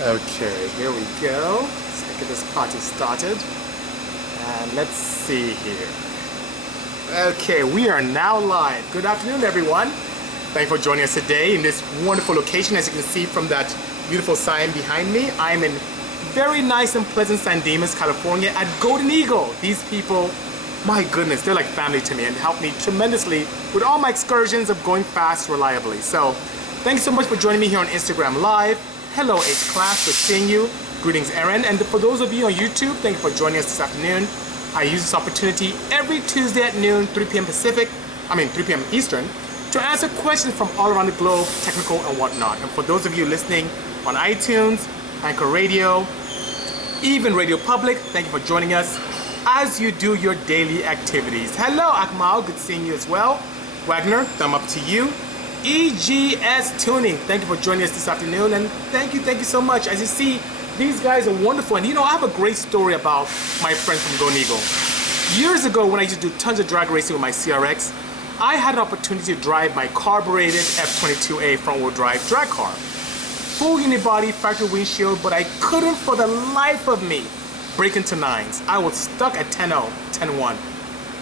Okay, here we go. Let's get this party started. And let's see here. Okay, we are now live. Good afternoon, everyone. Thank you for joining us today in this wonderful location. As you can see from that beautiful sign behind me, I'm in very nice and pleasant San Dimas, California at Golden Eagle. These people, my goodness, they're like family to me and help me tremendously with all my excursions of going fast reliably. So thank you so much for joining me here on Instagram Live. Hello H class, good seeing you. Greetings Erin. And for those of you on YouTube, thank you for joining us this afternoon. I use this opportunity every Tuesday at noon, 3 p.m. 3 p.m. Eastern, to answer questions from all around the globe, technical and whatnot. And for those of you listening on iTunes, Anchor Radio, even Radio Public, thank you for joining us as you do your daily activities. Hello Akmal, good seeing you as well. Wagner, thumb up to you. EGS Tuning, thank you for joining us this afternoon, and thank you so much. As you see, these guys are wonderful, and you know, I have a great story about my friend from Golden Eagle. Years ago, when I used to do tons of drag racing with my CRX, I had an opportunity to drive my carbureted F22A front-wheel drive drag car. Full unibody, factory windshield, but I couldn't for the life of me break into nines. I was stuck at 10.0, 10.1.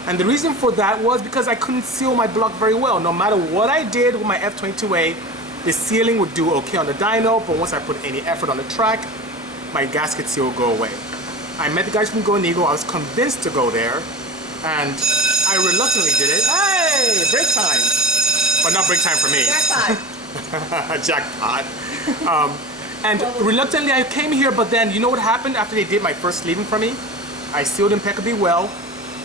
And the reason for that was because I couldn't seal my block very well. No matter what I did with my F22A, the sealing would do okay on the dyno, but once I put any effort on the track, my gasket seal would go away. I met the guys from Golden Eagle. I was convinced to go there, and I reluctantly did it. Hey, break time. But not break time for me. Jackpot. Jackpot. And reluctantly I came here, but then you know what happened after they did my first sleeving for me? I sealed impeccably well,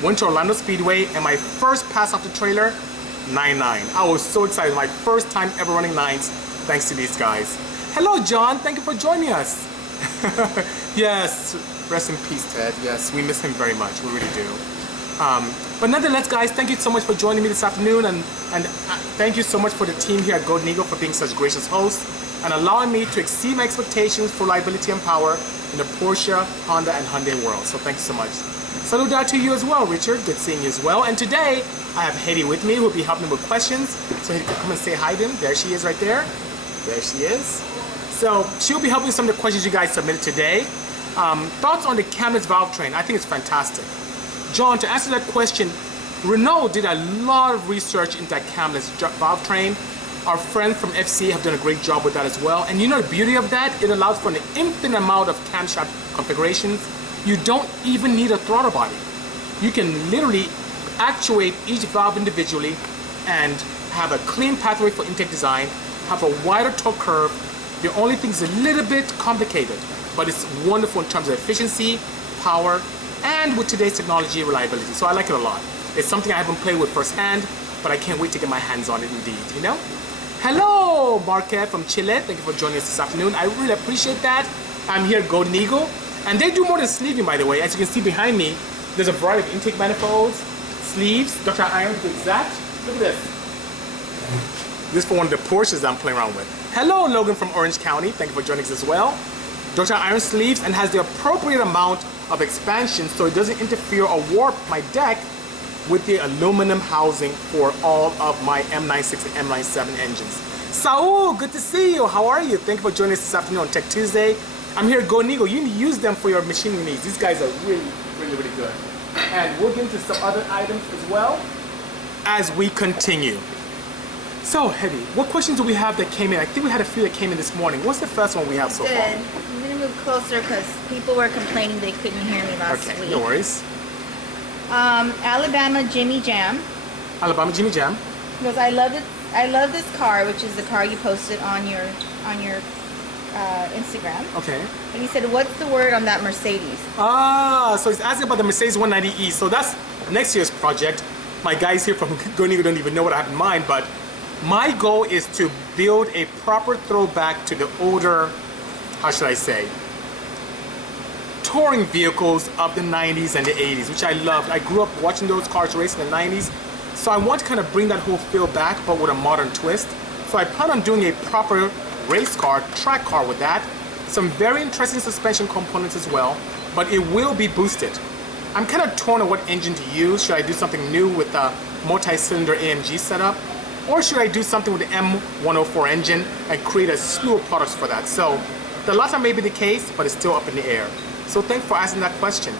went to Orlando Speedway, and my first pass off the trailer, 9.9. I was so excited. My first time ever running nines, thanks to these guys. Hello, John. Thank you for joining us. Yes, rest in peace, Ted. Yes, we miss him very much. We really do. But nonetheless, guys, thank you so much for joining me this afternoon, and thank you so much for the team here at Golden Eagle for being such gracious hosts and allowing me to exceed my expectations for reliability and power in the Porsche, Honda, and Hyundai world. So thank you so much. Salute out to you as well, Richard. Good seeing you as well. And today, I have Hedy with me who will be helping me with questions. So Hedy can come and say hi to him. There she is right there. There she is. So she'll be helping with some of the questions you guys submitted today. Thoughts on the camless valve train? I think it's fantastic. John, to answer that question, Renault did a lot of research into that camless valve train. Our friends from FC have done a great job with that as well. And you know the beauty of that? It allows for an infinite amount of camshaft configurations. You don't even need a throttle body. You can literally actuate each valve individually and have a clean pathway for intake design, have a wider torque curve. The only thing is a little bit complicated, but it's wonderful in terms of efficiency, power, and with today's technology, reliability. So I like it a lot. It's something I haven't played with firsthand, but I can't wait to get my hands on it indeed, you know? Hello, Marquette from Chile. Thank you for joining us this afternoon. I really appreciate that. I'm here at Golden Eagle, and they do more than sleeving, by the way. As you can see behind me, there's a variety of intake manifolds, sleeves, Dr. Iron to be exact. Look at this. This is for one of the Porsches that I'm playing around with. Hello, Logan from Orange County. Thank you for joining us as well. Dr. Iron sleeves and has the appropriate amount of expansion so it doesn't interfere or warp my deck with the aluminum housing for all of my M96 and M97 engines. Saul, good to see you. How are you? Thank you for joining us this afternoon on Tech Tuesday. I'm here at Golden Eagle. You need to use them for your machining needs. These guys are really, really, really good. And we'll get into some other items as well as we continue. So, Hedy, what questions do we have that came in? I think we had a few that came in this morning. What's the first one we have so far? Good. I'm going to move closer because people were complaining they couldn't hear me last week. No worries. Alabama Jimmy Jam. Alabama Jimmy Jam. Because I love it. I love this car, which is the car you posted on your Instagram. Okay. And he said, "What's the word on that Mercedes?" Ah, so he's asking about the Mercedes 190E. So that's next year's project. My guys here from Golden Eagle don't even know what I have in mind, but my goal is to build a proper throwback to the older, how should I say, touring vehicles of the 90s and the 80s, which I loved. I grew up watching those cars race in the 90s, so I want to kind of bring that whole feel back, but with a modern twist. So I plan on doing a proper race car, track car with that. Some very interesting suspension components as well, but it will be boosted. I'm kind of torn on what engine to use. Should I do something new with a multi-cylinder AMG setup? Or should I do something with the M104 engine and create a slew of products for that? So The latter may be the case, but it's still up in the air. So thanks for asking that question.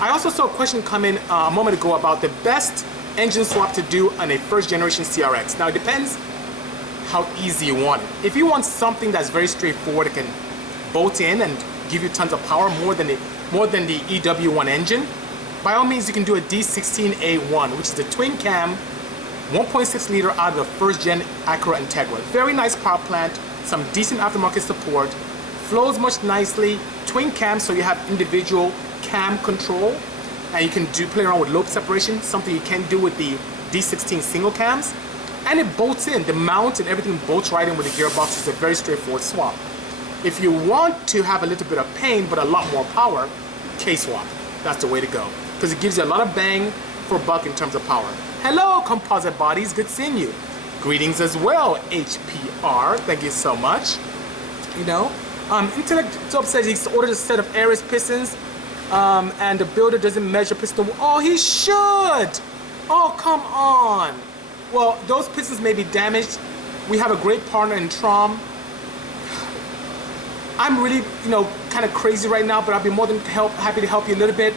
I also saw a question come in a moment ago about the best engine swap to do on a first generation CRX. Now it depends how easy you want it. If you want something that's very straightforward, it can bolt in and give you tons of power, more than the EW1 engine, by all means you can do a D16A1, which is the twin cam 1.6 liter out of the first gen Acura Integra. Very nice power plant, some decent aftermarket support, flows much nicely, twin cam, so you have individual cam control, and you can play around with lobe separation, something you can't do with the D16 single cams. And it bolts in, the mount and everything bolts right in with the gearbox. It's a very straightforward swap. If you want to have a little bit of pain but a lot more power, K-swap. That's the way to go, because it gives you a lot of bang for buck in terms of power. Hello, composite bodies, good seeing you. Greetings as well, HPR, thank you so much. You know, Intellect says he's ordered a set of Aries pistons, and the builder doesn't measure piston. Oh, he should! Oh, come on! Well, those pistons may be damaged. We have a great partner in Trom. I'm really, kind of crazy right now, but I'll be more than happy to help you a little bit.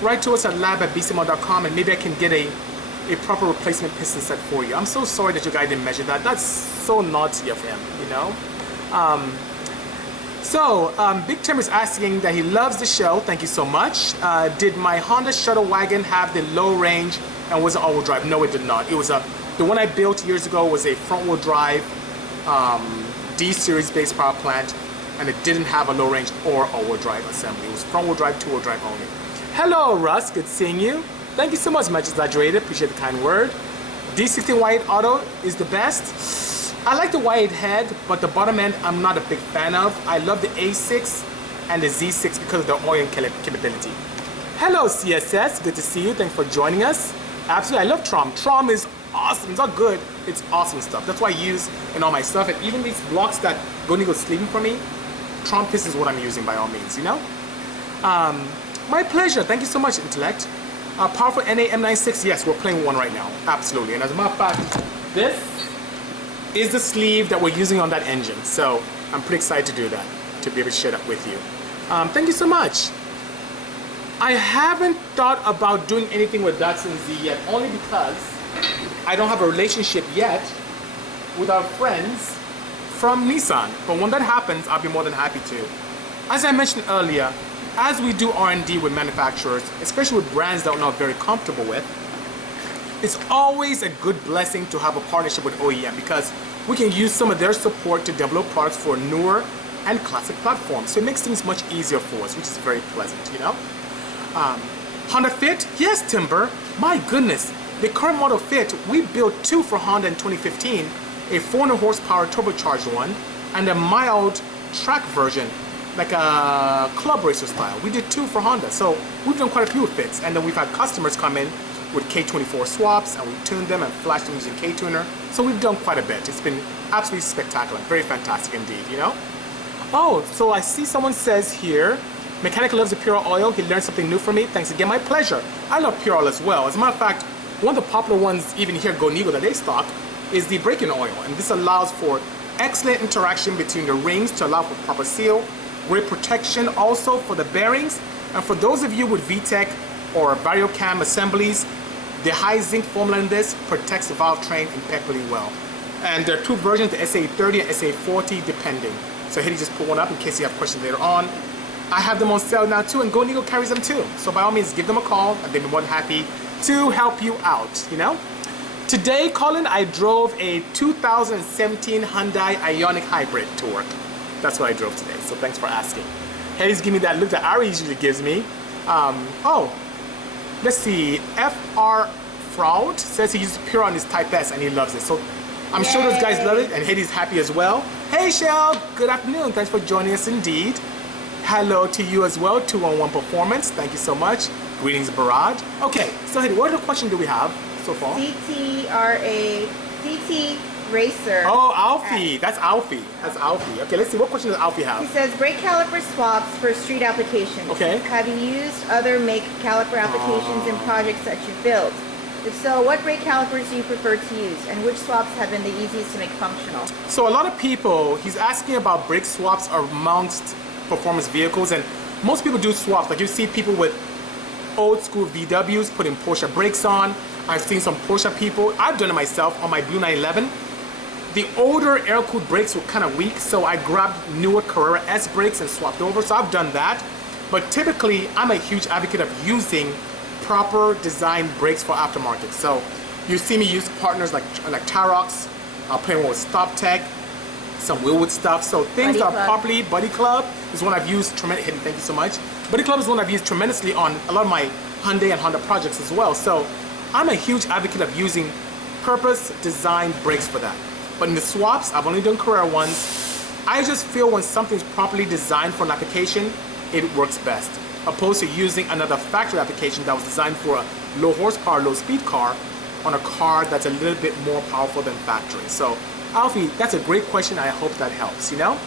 Write to us at lab@bisimoto.com, and maybe I can get a proper replacement piston set for you. I'm so sorry that your guy didn't measure that. That's so naughty of him, Big Tim is asking that he loves the show. Thank you so much. Did my Honda Shuttle Wagon have the low range and was it all-wheel drive? No, it did not. It was the one I built years ago was a front-wheel drive D-series based power plant, and it didn't have a low range or all-wheel drive assembly. It was front-wheel drive, two-wheel drive only. Hello, Russ. Good seeing you. Thank you so much, Much Exaggerated. Appreciate the kind word. D16 wide auto is the best. I like the wide head, but the bottom end I'm not a big fan of. I love the A6 and the Z6 because of the oil capability. Hello, CSS. Good to see you. Thanks for joining us. Absolutely, I love Trom. Trom is awesome. It's not good. It's awesome stuff. That's why I use in all my stuff. And even these blocks that Gonigo's sleeving for me, Trom piston is what I'm using by all means, My pleasure. Thank you so much, Intellect. Powerful NA M96. Yes, we're playing one right now. Absolutely. And as a matter of fact, this is the sleeve that we're using on that engine. So I'm pretty excited to do that, to be able to share that with you. Thank you so much. I haven't thought about doing anything with Datsun Z yet, only because I don't have a relationship yet with our friends from Nissan. But when that happens, I'll be more than happy to. As I mentioned earlier, as we do R&D with manufacturers, especially with brands that we're not very comfortable with, it's always a good blessing to have a partnership with OEM, because we can use some of their support to develop products for newer and classic platforms. So it makes things much easier for us, which is very pleasant, Honda Fit? Yes, Timber. My goodness. The current model Fit, we built two for Honda in 2015, a 400 horsepower turbocharged one, and a mild track version, like a club racer style. We did two for Honda. So we've done quite a few Fits, and then we've had customers come in with K24 swaps, and we tuned them and flashed them using K-Tuner. So we've done quite a bit. It's been absolutely spectacular, very fantastic indeed, Oh, so I see someone says here, Mechanic loves the Pure Oil. He learned something new from me. Thanks again, my pleasure. I love Pure Oil as well. As a matter of fact, one of the popular ones even here at Gonigo that they stock is the braking oil. And this allows for excellent interaction between the rings to allow for proper seal, great protection also for the bearings. And for those of you with VTEC or Variocam assemblies, the high zinc formula in this protects the valve train impeccably well. And there are two versions, the SA30 and SA40, depending. So here you just put one up in case you have questions later on. I have them on sale now too, and Gonigo carries them too. So by all means, give them a call, and they'll be more than happy to help you out, Today, Colin, I drove a 2017 Hyundai Ioniq Hybrid to work. That's what I drove today, so thanks for asking. Hayes, give me that look that Ari usually gives me. Let's see, FR Fraud says he uses Pure on his Type S and he loves it. So I'm sure those guys love it, and Hades happy as well. Hey Shell, good afternoon. Thanks for joining us indeed. Hello to you as well, 211 Performance. Thank you so much. Greetings, Barad. Okay, so Hades, what other question do we have so far? DT Racer. Oh, Alfie. That's Alfie. That's Alfie. Okay, let's see. What question does Alfie have? He says, brake caliper swaps for street applications. Okay. Have you used other make caliper applications in projects that you built? If so, what brake calipers do you prefer to use, and which swaps have been the easiest to make functional? So a lot of people, he's asking about brake swaps amongst performance vehicles, and most people do swaps. Like you see people with old school VWs putting Porsche brakes on. I've seen some Porsche people. I've done it myself on my Blue 911. The older air-cooled brakes were kind of weak, so I grabbed newer Carrera S brakes and swapped over. So I've done that. But typically, I'm a huge advocate of using proper design brakes for aftermarket. So you see me use partners like Tarox. I'll play one with Stop Tech, some Willwood stuff. So things that are properly, Buddy Club is one I've used tremendously. Thank you so much. Buddy Club is one I've used tremendously on a lot of my Hyundai and Honda projects as well. So I'm a huge advocate of using purpose designed brakes for that. But in the swaps, I've only done Carrera ones. I just feel when something's properly designed for an application, it works best, opposed to using another factory application that was designed for a low horsepower, low speed car on a car that's a little bit more powerful than factory. So Alfie, that's a great question. I hope that helps, you know?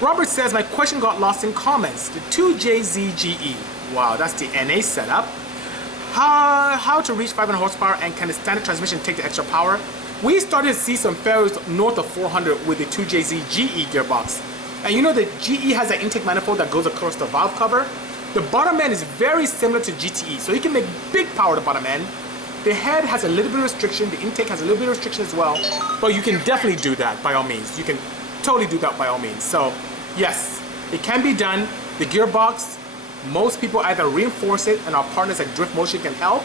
Robert says, my question got lost in comments. The 2JZGE, wow, that's the NA setup. How to reach 500 horsepower, and can the standard transmission take the extra power? We started to see some failures north of 400 with the 2JZGE gearbox. And you know that GE has an intake manifold that goes across the valve cover. The bottom end is very similar to GTE, so you can make big power at the bottom end. The head has a little bit of restriction, the intake has a little bit of restriction as well, but you can definitely do that by all means. You can totally do that by all means. So yes, it can be done. The gearbox, most people either reinforce it and our partners like Drift Motion can help,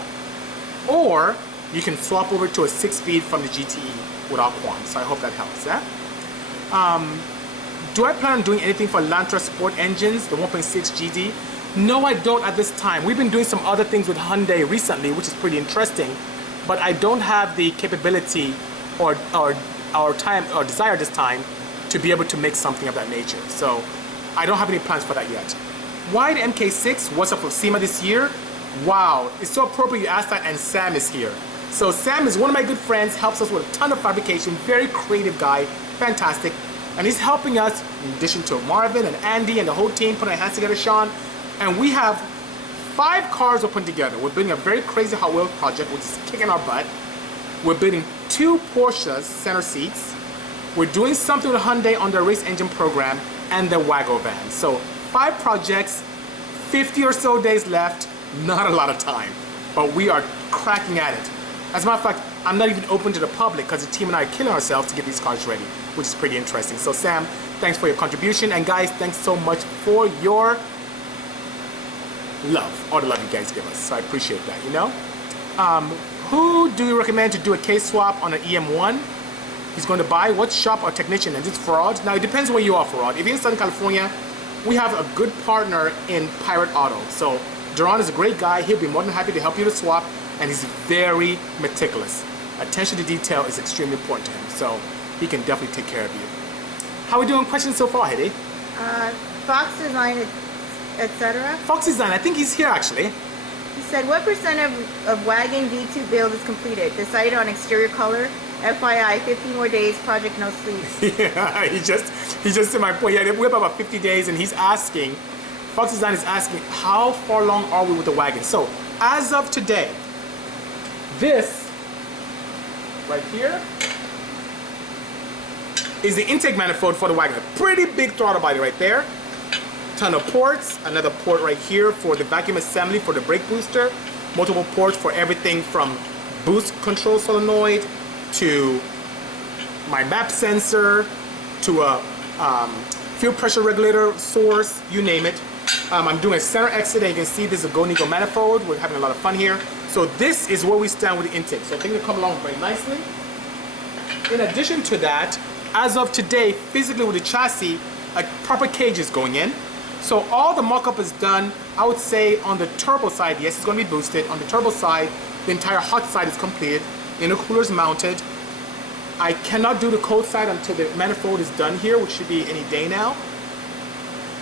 or you can swap over to a 6-speed from the GTE without qualms. So I hope that helps, yeah? Do I plan on doing anything for Lantra Sport engines, the 1.6 GD? No, I don't at this time. We've been doing some other things with Hyundai recently, which is pretty interesting, but I don't have the capability or time or desire this time to be able to make something of that nature. So I don't have any plans for that yet. Why the MK6? What's up with SEMA this year? Wow, it's so appropriate you asked that, and Sam is here. So Sam is one of my good friends, helps us with a ton of fabrication, very creative guy, fantastic. And he's helping us, in addition to Marvin and Andy and the whole team, putting our hands together, Sean. And we have 5 cars we're putting together. We're building a very crazy Hot Wheels project, which is kicking our butt. We're building 2 Porsches center seats. We're doing something with Hyundai on their race engine program and the Wago van. So 5 projects, 50 or so days left, not a lot of time, but we are cracking at it. As a matter of fact, I'm not even open to the public because the team and I are killing ourselves to get these cars ready, which is pretty interesting. So Sam, thanks for your contribution, and guys, thanks so much for your love, all the love you guys give us. So I appreciate that, you know? Who do you recommend to do a case swap on an EM1? He's going to buy what shop or technician, and this fraud? Now it depends where you are, fraud. If you're in Southern California, we have a good partner in Pirate Auto. So Duran is a great guy. He'll be more than happy to help you to swap, and he's very meticulous. Attention to detail is extremely important to him, so he can definitely take care of you. How are we doing questions so far, Hedy? Fox Design, etc. Fox Design, I think he's here actually. He said, what percent of wagon V2 build is completed? Decided on exterior color? FYI, 50 more days, project no sleeves. Yeah, he just said my point. Yeah, we have about 50 days, and he's asking, Fox Design is asking, how far along are we with the wagon? So, as of today, this right here is the intake manifold for the wagon. A pretty big throttle body right there. Ton of ports, another port right here for the vacuum assembly for the brake booster. Multiple ports for everything from boost control solenoid to my map sensor to a fuel pressure regulator source, you name it. I'm doing a center exit, and you can see this is a Go Nego manifold. We're having a lot of fun here. So this is where we stand with the intake. So things will come along very nicely. In addition to that, as of today, physically with the chassis, a proper cage is going in. So all the mock-up is done. I would say on the turbo side, yes, it's going to be boosted. On the turbo side, the entire hot side is completed. Intercooler is mounted. I cannot do the cold side until the manifold is done here, which should be any day now.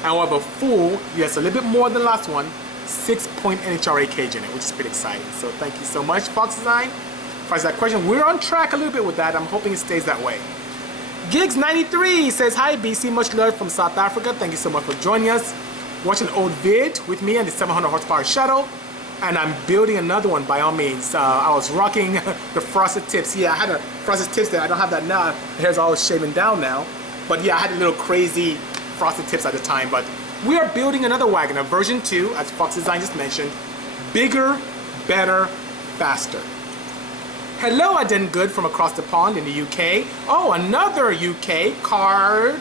And we'll have a full, yes, a little bit more than the last one, 6-point NHRA cage in it, which is pretty exciting. So thank you so much, Fox Design. As far as that question, we're on track a little bit with that. I'm hoping it stays that way. Gigs93 says, hi BC, much love from South Africa. Thank you so much for joining us. Watch an old vid with me and the 700 horsepower shuttle. and I'm building another one by all means. I was rocking the frosted tips. Yeah, I had a frosted tips there. I don't have that now. The hair's all shaven down now. But yeah, I had a little crazy frosted tips at the time. But we are building another wagon, a version 2, as Fox Design just mentioned. Bigger, better, faster. Hello, Aden Good from across the pond in the UK. Oh, another UK car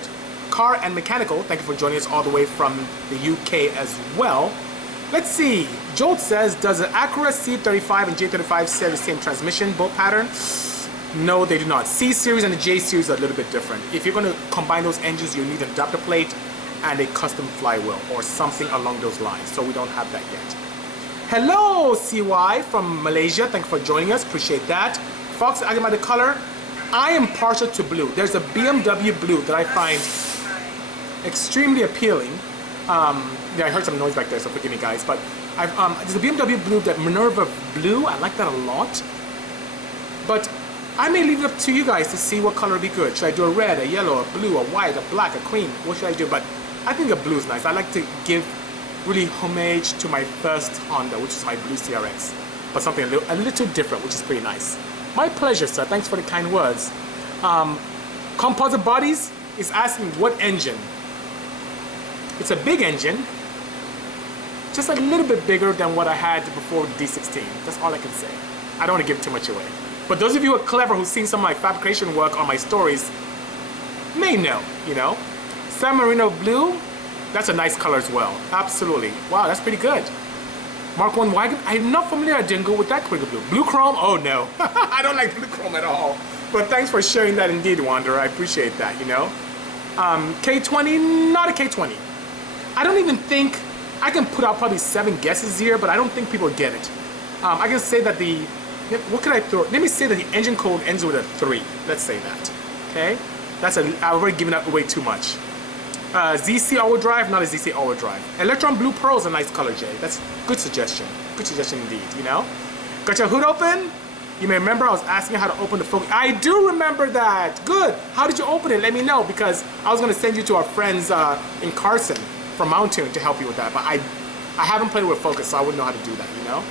and mechanical. Thank you for joining us all the way from the UK as well. Let's see. Jolt says, does the Acura C35 and J35 share the same transmission bolt pattern? No, they do not. C series and the J series are a little bit different. If you're going to combine those engines, you need an adapter plate and a custom flywheel or something along those lines. So we don't have that yet. Hello, CY from Malaysia. Thank you for joining us. Appreciate that. Fox, asking about the color. I am partial to blue. There's a BMW blue that I find extremely appealing. Yeah, I heard some noise back there, so forgive me, guys. But there's a BMW blue, that Minerva blue. I like that a lot. But I may leave it up to you guys to see what color would be good. Should I do a red, a yellow, a blue, a white, a black, a cream? What should I do? But I think a blue is nice. I like to give really homage to my first Honda, which is my blue CRX. But something a little different, which is pretty nice. My pleasure, sir. Thanks for the kind words. Composite Bodies is asking what engine. It's a big engine, just a little bit bigger than what I had before the D16. That's all I can say. I don't want to give too much away. But those of you who are clever, who've seen some of my fabrication work on my stories, may know, you know. San Marino Blue, that's a nice color as well. Absolutely. Wow, that's pretty good. Mark 1 wagon, I'm not familiar, I didn't go with that quicker blue. Blue chrome? Oh no, I don't like blue chrome at all. But thanks for sharing that indeed, Wanderer. I appreciate that, you know. K20, not a K20. I don't even think, I can put out probably 7 guesses here, but I don't think people get it. I can say that what could I throw? Let me say that the engine code ends with a 3. Let's say that, okay? I've already given up way too much. ZC all-wheel drive, not a ZC all-wheel drive. Electron Blue Pearl is a nice color, Jay. That's good suggestion. Good suggestion indeed, you know? Got your hood open? You may remember I was asking how to open the focus. I do remember that. Good. How did you open it? Let me know, because I was going to send you to our friends in Carson from Mountain to help you with that. But I haven't played with focus, so I wouldn't know how to do that, you know?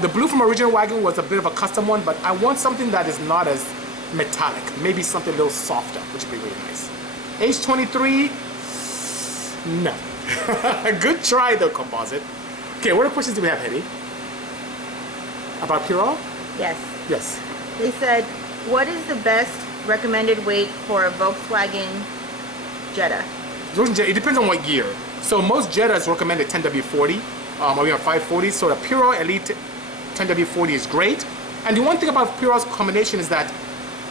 The blue from original wagon was a bit of a custom one, but I want something that is not as metallic. Maybe something a little softer, which would be really nice. H23, no. Good try though, Composite. Okay, what other questions do we have, Hetty? About Puro? Yes. Yes. They said, what is the best recommended weight for a Volkswagen Jetta? It depends on what year. So most Jettas recommended 10W40. We have 540. So the Puro Elite 10W40 is great. And the one thing about Puro's combination is that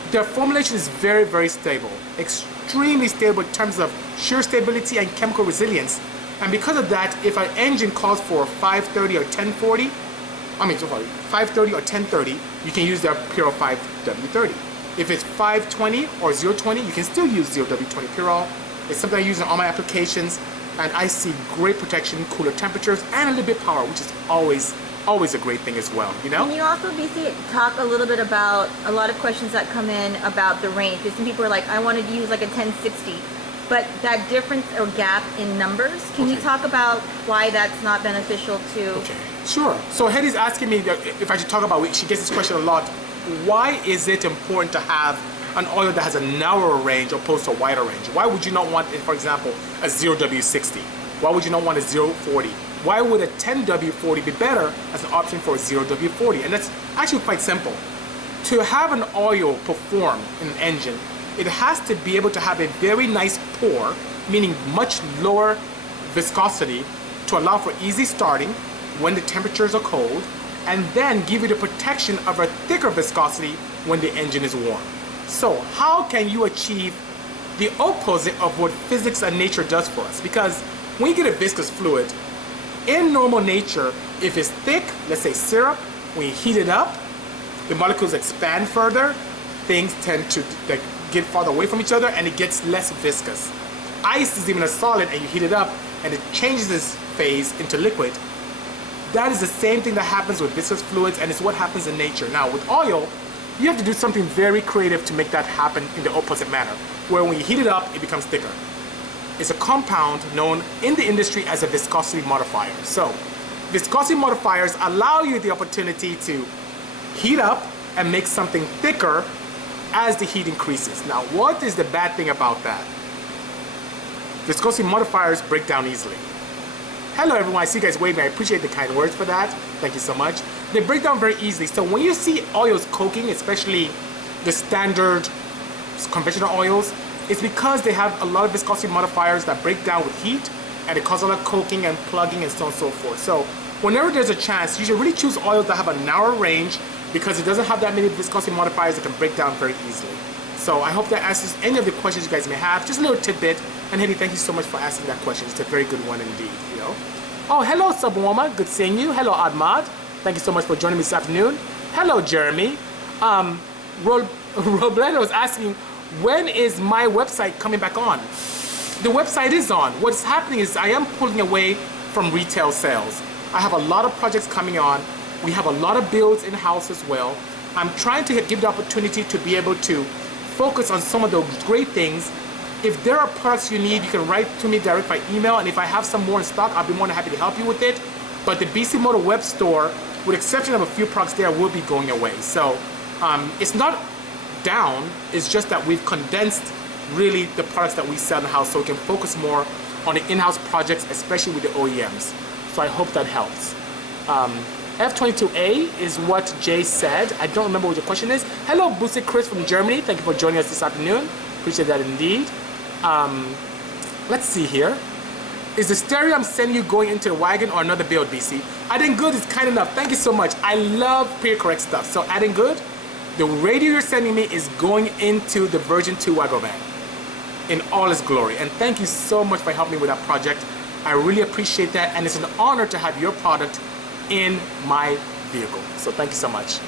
their formulation is very, very stable. Extremely stable in terms of shear stability and chemical resilience. And because of that, if an engine calls for 530 or 1040, 530 or 1030, you can use their Puro 5W30. If it's 520 or 020, you can still use 0W20 Puro. It's something I use in all my applications, and I see great protection, cooler temperatures, and a little bit power, which is always a great thing as well, you know? Can you also, Bisi, talk a little bit about a lot of questions that come in about the range? Because some people are like, I wanted to use like a 1060, but that difference or gap in numbers, can you talk about why that's not beneficial to... Okay, sure. So Hetty's asking me if I should talk about, she gets this question a lot, why is it important to have an oil that has a narrower range opposed to a wider range? Why would you not want, for example, a 0W60? Why would you not want a 040? Why would a 10W40 be better as an option for a 0W40? And that's actually quite simple. To have an oil perform in an engine, it has to be able to have a very nice pour, meaning much lower viscosity to allow for easy starting when the temperatures are cold, and then give you the protection of a thicker viscosity when the engine is warm. So how can you achieve the opposite of what physics and nature does for us? Because when you get a viscous fluid, in normal nature, if it's thick, let's say syrup, when you heat it up, the molecules expand further, things tend to get farther away from each other, and it gets less viscous. Ice is even a solid, and you heat it up, and it changes its phase into liquid. That is the same thing that happens with viscous fluids, and it's what happens in nature. Now, with oil, you have to do something very creative to make that happen in the opposite manner, where when you heat it up, it becomes thicker. It's a compound known in the industry as a viscosity modifier. So viscosity modifiers allow you the opportunity to heat up and make something thicker as the heat increases. Now, what is the bad thing about that? Viscosity modifiers break down easily. Hello everyone, I see you guys waving. I appreciate the kind words for that. Thank you so much. They break down very easily. So when you see oils coking, especially the standard conventional oils, it's because they have a lot of viscosity modifiers that break down with heat, and it causes a lot of coking and plugging and so on and so forth. So whenever there's a chance, you should really choose oils that have a narrow range because it doesn't have that many viscosity modifiers that can break down very easily. So I hope that answers any of the questions you guys may have. Just a little tidbit. And Hedy, thank you so much for asking that question. It's a very good one indeed, you know. Oh, hello Subwarma, good seeing you. Hello Ahmad, thank you so much for joining me this afternoon. Hello Jeremy. Robledo was asking, when is my website coming back on? The website is on. What's happening is I am pulling away from retail sales. I have a lot of projects coming on. We have a lot of builds in-house as well. I'm trying to give the opportunity to be able to focus on some of those great things. If there are products you need, you can write to me direct by email, and if I have some more in stock, I'll be more than happy to help you with it. But the Bisimoto web store, with exception of a few products there, will be going away. So it's not down, it's just that we've condensed really the products that we sell in the house so we can focus more on the in-house projects, especially with the OEMs. So I hope that helps. F22A is what Jay said. I don't remember what your question is. Hello, Bisi Chris from Germany. Thank you for joining us this afternoon. Appreciate that indeed. Let's see here. Is the stereo I'm sending you going into the wagon or another build, BC? Adding good is kind enough. Thank you so much. I love pre-correct stuff. So adding good, the radio you're sending me is going into the version 2 wagon van in all its glory. And thank you so much for helping me with that project. I really appreciate that, and it's an honor to have your product in my vehicle. So thank you so much.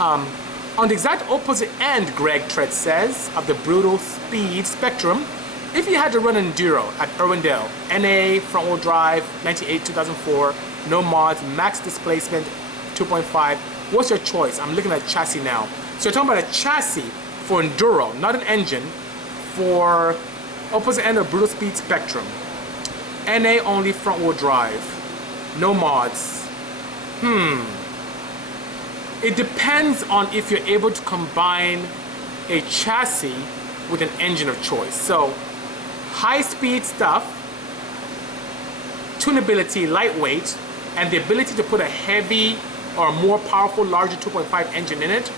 On the exact opposite end, Greg Tread says, of the brutal speed spectrum, if you had to run an Enduro at Irwindale, NA, front-wheel drive, 98-2004, no mods, max displacement, 2.5, what's your choice? I'm looking at chassis now. So you're talking about a chassis for Enduro, not an engine, for opposite end of brutal speed spectrum. NA only front-wheel drive, no mods. It depends on if you're able to combine a chassis with an engine of choice. So high-speed stuff, tunability, lightweight, and the ability to put a heavy or more powerful, larger 2.5 engine in it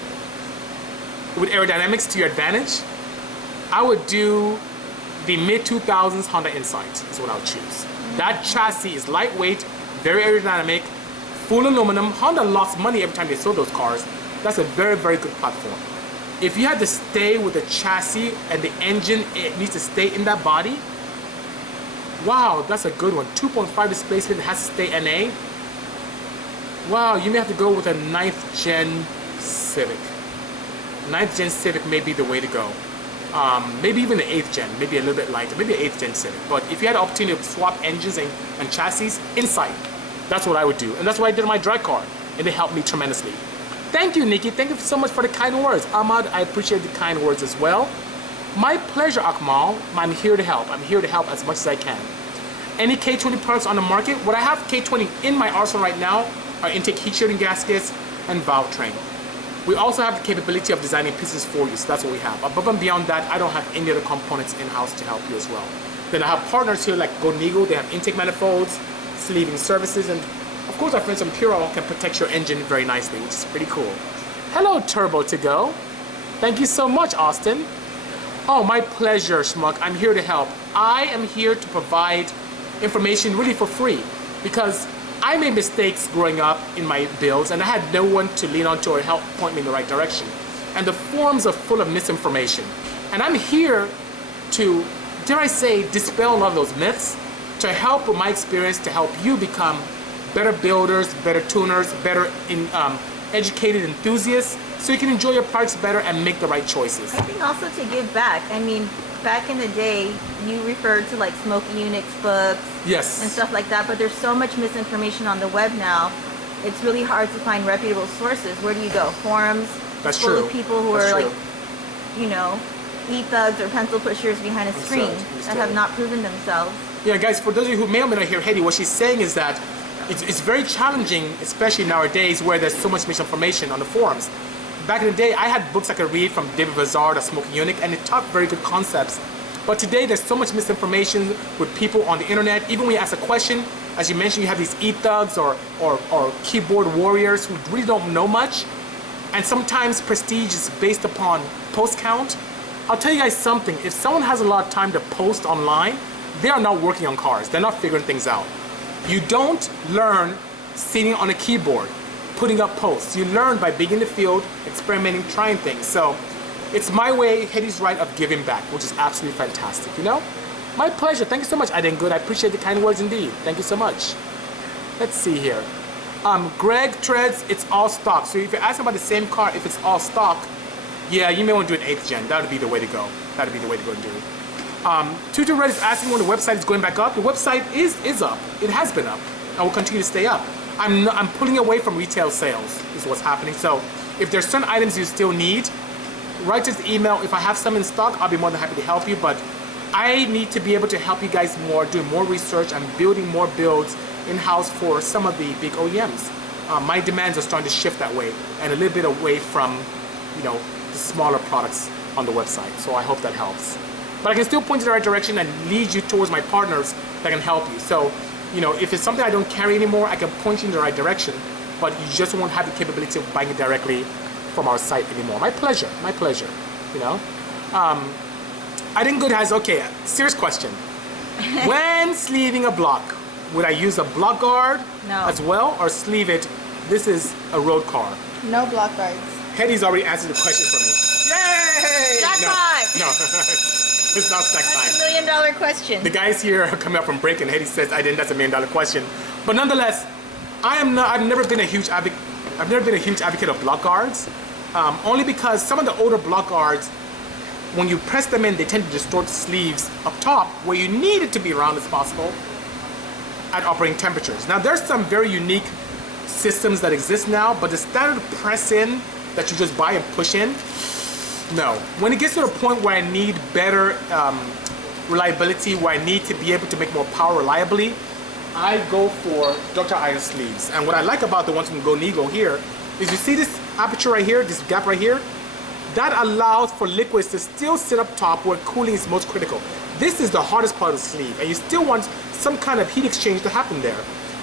with aerodynamics to your advantage, I would do the mid-2000s Honda Insight is what I would choose. That chassis is lightweight, very aerodynamic, full aluminum. Honda lost money every time they sold those cars. That's a very, very good platform. If you had to stay with the chassis and the engine, it needs to stay in that body. Wow, that's a good one. 2.5 displacement, has to stay NA. Wow, you may have to go with a 9th gen Civic. 9th gen Civic may be the way to go. Maybe even the 8th gen, maybe a little bit lighter, maybe an 8th gen Civic. But if you had the opportunity to swap engines and chassis, Insight, that's what I would do. And that's what I did in my drag car, and it helped me tremendously. Thank you, Nikki. Thank you so much for the kind words. Ahmad, I appreciate the kind words as well. My pleasure, Akmal. I'm here to help. I'm here to help as much as I can. Any K20 products on the market? What I have K20 in my arsenal right now are intake heat shielding gaskets and valve train. We also have the capability of designing pieces for you, so that's what we have. Above and beyond that, I don't have any other components in-house to help you as well. Then I have partners here like Golden Eagle. They have intake manifolds, sleeving services, and of course our friends from Pure Oil can protect your engine very nicely, which is pretty cool. Hello, Turbo to Go. Thank you so much, Austin. Oh, my pleasure, Schmuck. I'm here to help. I am here to provide information really for free because I made mistakes growing up in my builds and I had no one to lean on to or help point me in the right direction. And the forums are full of misinformation. And I'm here to, dare I say, dispel a lot of those myths, to help with my experience to help you become better builders, better tuners, better educated enthusiasts, so you can enjoy your products better and make the right choices. I think also to give back. I mean, back in the day, you referred to like Smoky Unix books yes, and stuff like that, but there's so much misinformation on the web now. It's really hard to find reputable sources. Where do you go? Forums? That's full true. Of people who That's are true. like, you know, e-thugs or pencil pushers behind a screen that have not proven themselves. Yeah, guys, for those of you who may or may not hear Hedy, what she's saying is that it's very challenging, especially nowadays where there's so much misinformation on the forums. Back in the day, I had books I could read from David Vizard, A Smoking Eunuch, and it taught very good concepts. But today, there's so much misinformation with people on the internet. Even when you ask a question, as you mentioned, you have these e-thugs or keyboard warriors who really don't know much. And sometimes prestige is based upon post count. I'll tell you guys something. If someone has a lot of time to post online, they are not working on cars. They're not figuring things out. You don't learn sitting on a keyboard, putting up posts. You learn by being in the field, experimenting, trying things. So it's my way, Hetty's right, of giving back, which is absolutely fantastic, you know? My pleasure. Thank you so much, I did good. I appreciate the kind words indeed. Thank you so much. Let's see here. Greg Treads, it's all stock. So if you're asking about the same car, if it's all stock, yeah, you may want to do an 8th gen. That would be the way to go. That would be the way to go and do it. Tutor Red is asking when the website is going back up. The website is up. It has been up and will continue to stay up. I'm pulling away from retail sales is what's happening. So if there's certain items you still need, write us the email. If I have some in stock, I'll be more than happy to help you. But I need to be able to help you guys more, doing more research and building more builds in-house for some of the big OEMs. My demands are starting to shift that way and a little bit away from, you know, the smaller products on the website. So I hope that helps. But I can still point you in the right direction and lead you towards my partners that can help you. So, you know, if it's something I don't carry anymore, I can point you in the right direction, but you just won't have the capability of buying it directly from our site anymore. My pleasure, you know. I think Good has, okay, serious question. When sleeving a block, would I use a block guard as well or sleeve it? This is a road car. No block guards. Hetty's already answered the question for me. Yay! Jackpot! No. It's not stack time. That's $1 million question. The guys here are coming up from break and Hetty says, I didn't, that's $1 million question. But nonetheless, I've never been a huge advocate of block guards. Only because some of the older block guards, when you press them in, they tend to distort the sleeves up top where you need it to be round as possible at operating temperatures. Now there's some very unique systems that exist now, but the standard press in that you just buy and push in, no. When it gets to the point where I need better reliability, where I need to be able to make more power reliably, I go for Dr. Iron sleeves. And what I like about the ones from GoNeGo here is you see this aperture right here, this gap right here? That allows for liquids to still sit up top where cooling is most critical. This is the hardest part of the sleeve, and you still want some kind of heat exchange to happen there.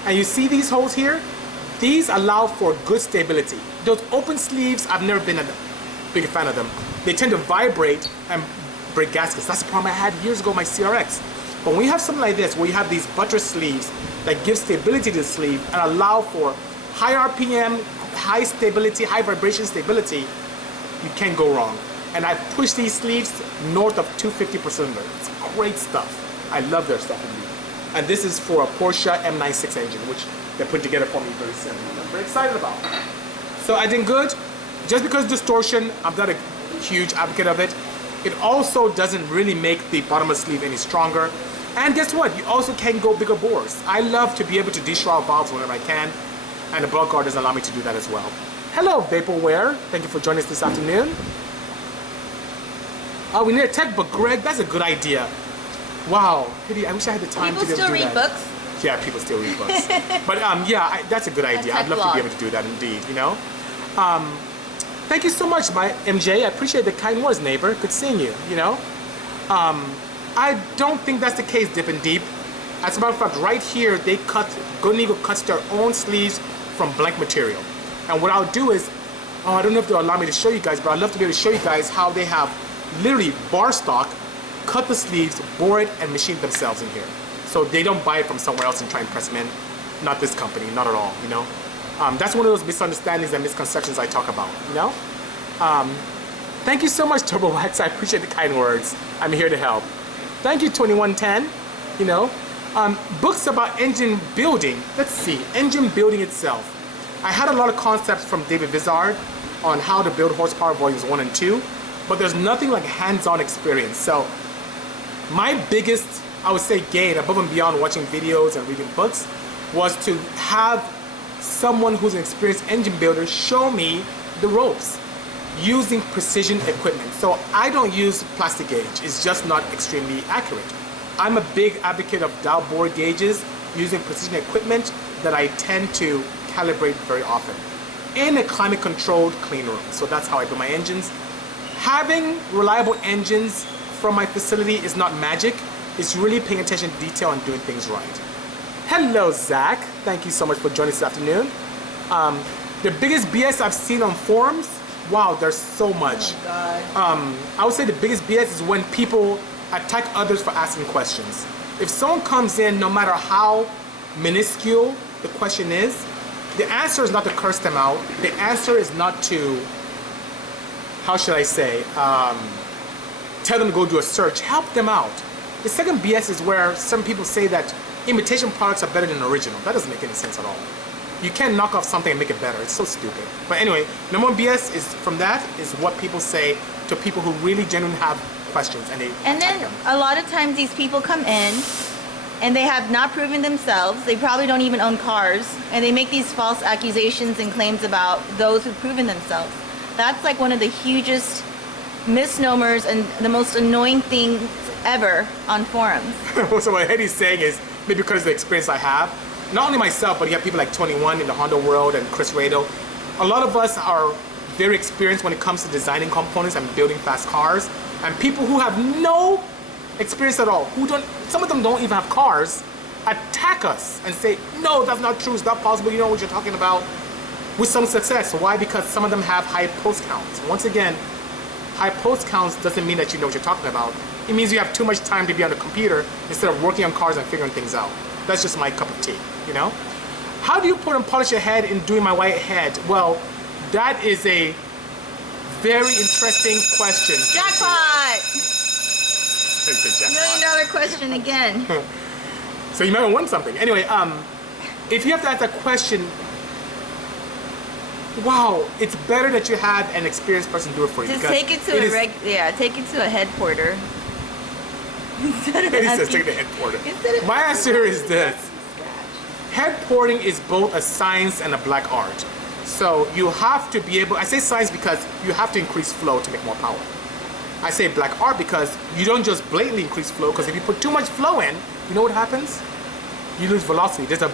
And you see these holes here? These allow for good stability. Those open sleeves, I've never been a big fan of them. They tend to vibrate and break gaskets. That's the problem I had years ago with my CRX. But when you have something like this, where you have these buttress sleeves that give stability to the sleeve and allow for high RPM, high stability, high vibration stability, you can't go wrong. And I've pushed these sleeves north of 250 per cylinder. It's great stuff. I love their stuff indeed. And this is for a Porsche M96 engine, which they're putting together for me very soon. I'm very excited about. So I did good. Just because distortion, I'm not a huge advocate of it. It also doesn't really make the bottom of the sleeve any stronger. And guess what? You also can go bigger bores. I love to be able to de-shroud valves whenever I can, and the block guard doesn't allow me to do that as well. Hello, Vaporware. Thank you for joining us this afternoon. Oh, we need a tech book, Greg. That's a good idea. Wow. I wish I had the time to be able to do that. People still read books? Yeah, people still read books. But yeah, that's a good idea. I'd love to be able to do that indeed, you know? Thank you so much, my MJ. I appreciate the kind words, neighbor. Good seeing you, you know? I don't think that's the case, Dip and Deep. As a matter of fact, right here, they GoNeGo cuts their own sleeves from blank material. And what I'll do is, I don't know if they'll allow me to show you guys, but I'd love to be able to show you guys how they have literally bar stock, cut the sleeves, bore it, and machine it themselves in here. So they don't buy it from somewhere else and try and press them in. Not this company, not at all, you know? That's one of those misunderstandings and misconceptions I talk about, you know? Thank you so much, Turbo Wax. I appreciate the kind words. I'm here to help. Thank you, 2110. You know, books about engine building. Let's see, engine building itself. I had a lot of concepts from David Vizard on how to build horsepower volumes 1 and 2, but there's nothing like hands-on experience. So my biggest, I would say, gain above and beyond watching videos and reading books was to have someone who's an experienced engine builder show me the ropes using precision equipment. So I don't use plastic gauge. It's just not extremely accurate. I'm a big advocate of dial bore gauges using precision equipment that I tend to calibrate very often in a climate controlled clean room. So that's how I build my engines. Having reliable engines from my facility is not magic. It's really paying attention to detail and doing things right. Hello, Zach. Thank you so much for joining this afternoon. The biggest BS I've seen on forums, wow, there's so much. Oh, God. I would say the biggest BS is when people attack others for asking questions. If someone comes in, no matter how minuscule the question is, the answer is not to curse them out. The answer is not to, how should I say, tell them to go do a search. Help them out. The second BS is where some people say that imitation products are better than original. That doesn't make any sense at all. You can't knock off something and make it better. It's so stupid. But anyway, number one BS is from that is what people say to people who really genuinely have questions and they And then them. a lot of times these people come in and they have not proven themselves. They probably don't even own cars, and they make these false accusations and claims about those who've proven themselves. That's like one of the hugest misnomers and the most annoying things ever on forums. So what Eddie's saying is, maybe because of the experience I have, not only myself, but you have people like 21 in the Honda world and Chris Rado. A lot of us are very experienced when it comes to designing components and building fast cars. And people who have no experience at all, some of them don't even have cars, attack us and say, no, that's not true, it's not possible, you know what you're talking about, with some success. Why? Because some of them have high post counts. Once again, high post counts doesn't mean that you know what you're talking about. It means you have too much time to be on the computer instead of working on cars and figuring things out. That's just my cup of tea, you know? How do you put and polish your head in doing my white head? Well, that is a very interesting question. Jackpot! They say $1 jackpot. million question again. So you might have won something. Anyway, if you have to ask that question, wow, it's better that you have an experienced person do it for you. Just take it to take it to a head porter. Instead of He says asking- take the head porter. Instead of My answer is this. Head porting is both a science and a black art. So you have to be able, I say science because you have to increase flow to make more power. I say black art because you don't just blatantly increase flow, because if you put too much flow in, you know what happens? You lose velocity. There's a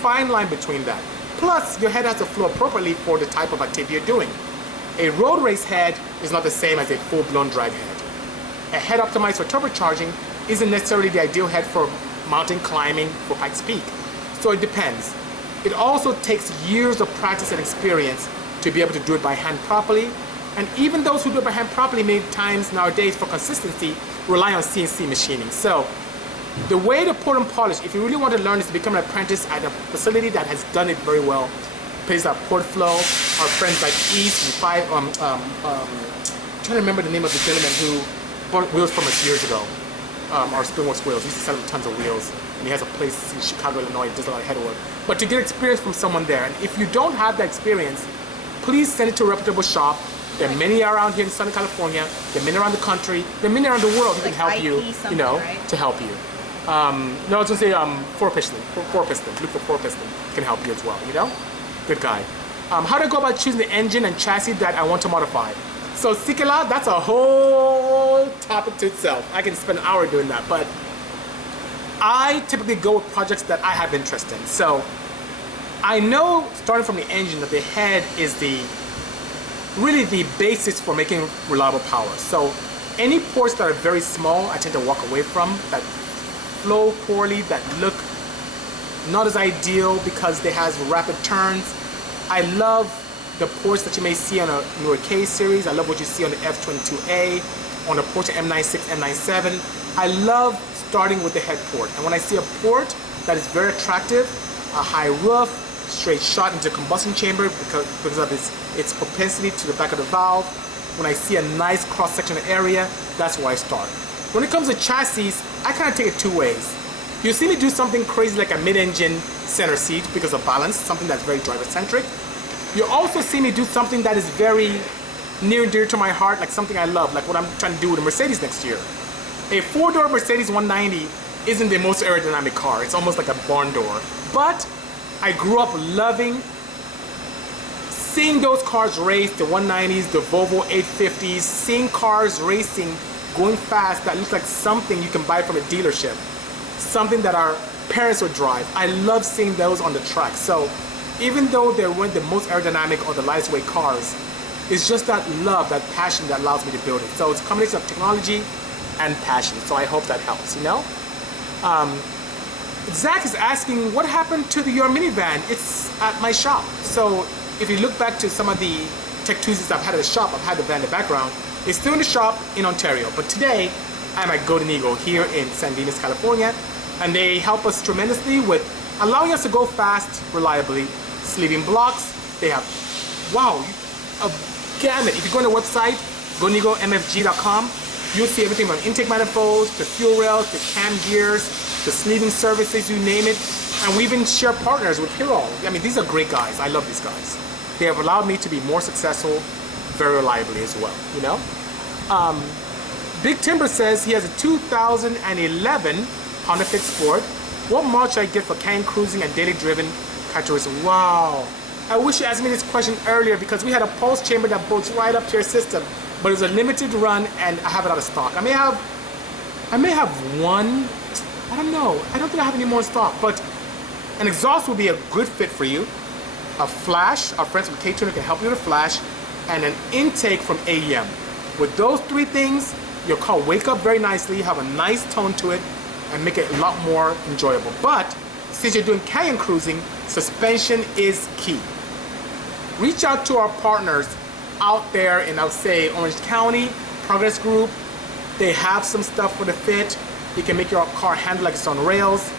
fine line between that. Plus, your head has to flow appropriately for the type of activity you're doing. A road race head is not the same as a full-blown drag head. A head optimized for turbocharging isn't necessarily the ideal head for mountain climbing for Pikes Peak. So it depends. It also takes years of practice and experience to be able to do it by hand properly. And even those who do it by hand properly many times nowadays for consistency rely on CNC machining. So the way to port and polish, if you really want to learn, is to become an apprentice at a facility that has done it very well. Places like Portflow, our friends like East and I'm trying to remember the name of the gentleman who bought wheels from us years ago. Our Springworks wheels. We used to sell him tons of wheels. And he has a place in Chicago, Illinois, does a lot of head work. But to get experience from someone there, and if you don't have that experience, please send it to a reputable shop. There are many around here in Southern California. There are many around the country. There are many around the world who can help you, right? to help you. No, I was gonna say four piston. Look for four piston. Can help you as well, you know? Good guy. How do I go about choosing the engine and chassis that I want to modify? So Sikila, that's a whole topic to itself. I can spend an hour doing that, but I typically go with projects that I have interest in. So I know, starting from the engine, that the head is really the basis for making reliable power. So any ports that are very small, I tend to walk away from, that flow poorly, that look not as ideal because they has rapid turns. I love the ports that you may see on a newer K series. I love what you see on the F22A, on the Porsche M96, M97. I love starting with the head port. And when I see a port that is very attractive, a high roof, straight shot into the combustion chamber because of its propensity to the back of the valve, when I see a nice cross-sectional area, that's where I start. When it comes to chassis, I kind of take it two ways. You see me do something crazy like a mid-engine center seat because of balance, something that's very driver-centric. You also see me do something that is very near and dear to my heart, like something I love, like what I'm trying to do with a Mercedes next year. A four-door Mercedes 190 isn't the most aerodynamic car. It's almost like a barn door. But I grew up loving seeing those cars race, the 190s, the Volvo 850s, seeing cars racing, going fast, that looks like something you can buy from a dealership. Something that are parents would drive. I love seeing those on the track. So even though they weren't the most aerodynamic or the lightest weight cars, it's just that love, that passion that allows me to build it. So it's a combination of technology and passion. So I hope that helps, you know? Zach is asking, what happened to your minivan? It's at my shop. So if you look back to some of the Tech Tuesdays I've had at the shop, I've had the van in the background, it's still in the shop in Ontario. But today, I'm at Golden Eagle here in San Dimas, California, and they help us tremendously with allowing us to go fast, reliably, sleeving blocks. They have, wow, a gamut. If you go on the website, goldeneaglemfg.com, you'll see everything from intake manifolds, to fuel rails, to cam gears, to sleeving services, you name it. And we even share partners with Hero. I mean, these are great guys. I love these guys. They have allowed me to be more successful very reliably as well, you know? Big Timber says he has a 2011 Honda Fit Sport. What mod should I get for canyon cruising and daily driven characteristics? Wow. I wish you asked me this question earlier because we had a pulse chamber that bolts right up to your system, but it was a limited run and I have it out of stock. I may have one, I don't know. I don't think I have any more in stock, but an exhaust would be a good fit for you. A flash, our friends from K-Tuner can help you with a flash, and an intake from AEM. With those three things, your car wake up very nicely, have a nice tone to it, and make it a lot more enjoyable. But since you're doing canyon cruising, suspension is key. Reach out to our partners out there in, I'll say, Orange County, Progress Group. They have some stuff for the Fit. It can make your car handle like it's on rails,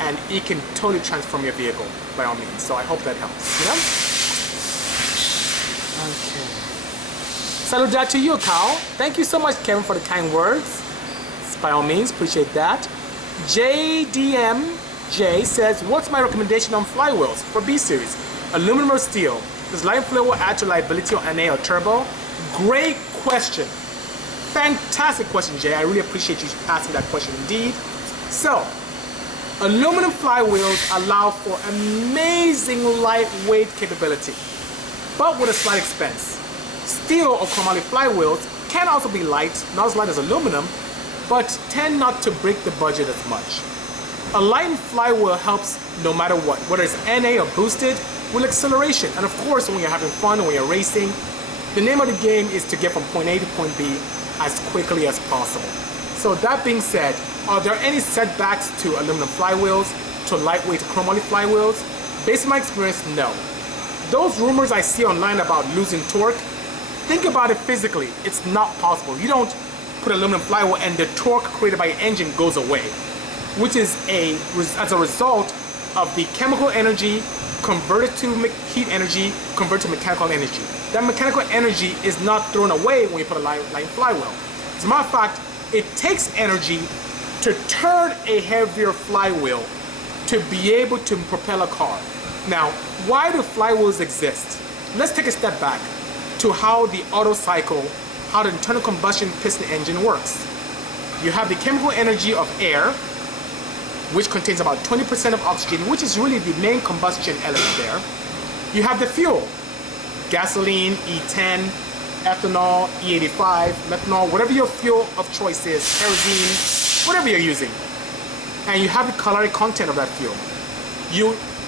and it can totally transform your vehicle by all means. So I hope that helps, you know? Okay. Salute that to you, Kyle. Thank you so much, Kevin, for the kind words. By all means, appreciate that. JDMJ says, what's my recommendation on flywheels for B series? Aluminum or steel? Does light flywheel add to liability on NA or turbo? Great question. Fantastic question, Jay. I really appreciate you asking that question indeed. So, aluminum flywheels allow for amazing lightweight capability, but with a slight expense. Steel or chromoly flywheels can also be light, not as light as aluminum, but tend not to break the budget as much. A lightened flywheel helps no matter what, whether it's NA or boosted, with acceleration. And of course, when you're having fun, when you're racing, the name of the game is to get from point A to point B as quickly as possible. So that being said, are there any setbacks to aluminum flywheels, to lightweight chromoly flywheels? Based on my experience, no. Those rumors I see online about losing torque, think about it physically. It's not possible. You don't put aluminum flywheel and the torque created by your engine goes away, which is as a result of the chemical energy converted to heat energy, converted to mechanical energy. That mechanical energy is not thrown away when you put a light flywheel. As a matter of fact, it takes energy to turn a heavier flywheel to be able to propel a car. Now, why do flywheels exist? Let's take a step back to how the Otto cycle, how the internal combustion piston engine works. You have the chemical energy of air, which contains about 20% of oxygen, which is really the main combustion element there. You have the fuel, gasoline, E10, ethanol, E85, methanol, whatever your fuel of choice is, kerosene, whatever you're using. And you have the caloric content of that fuel.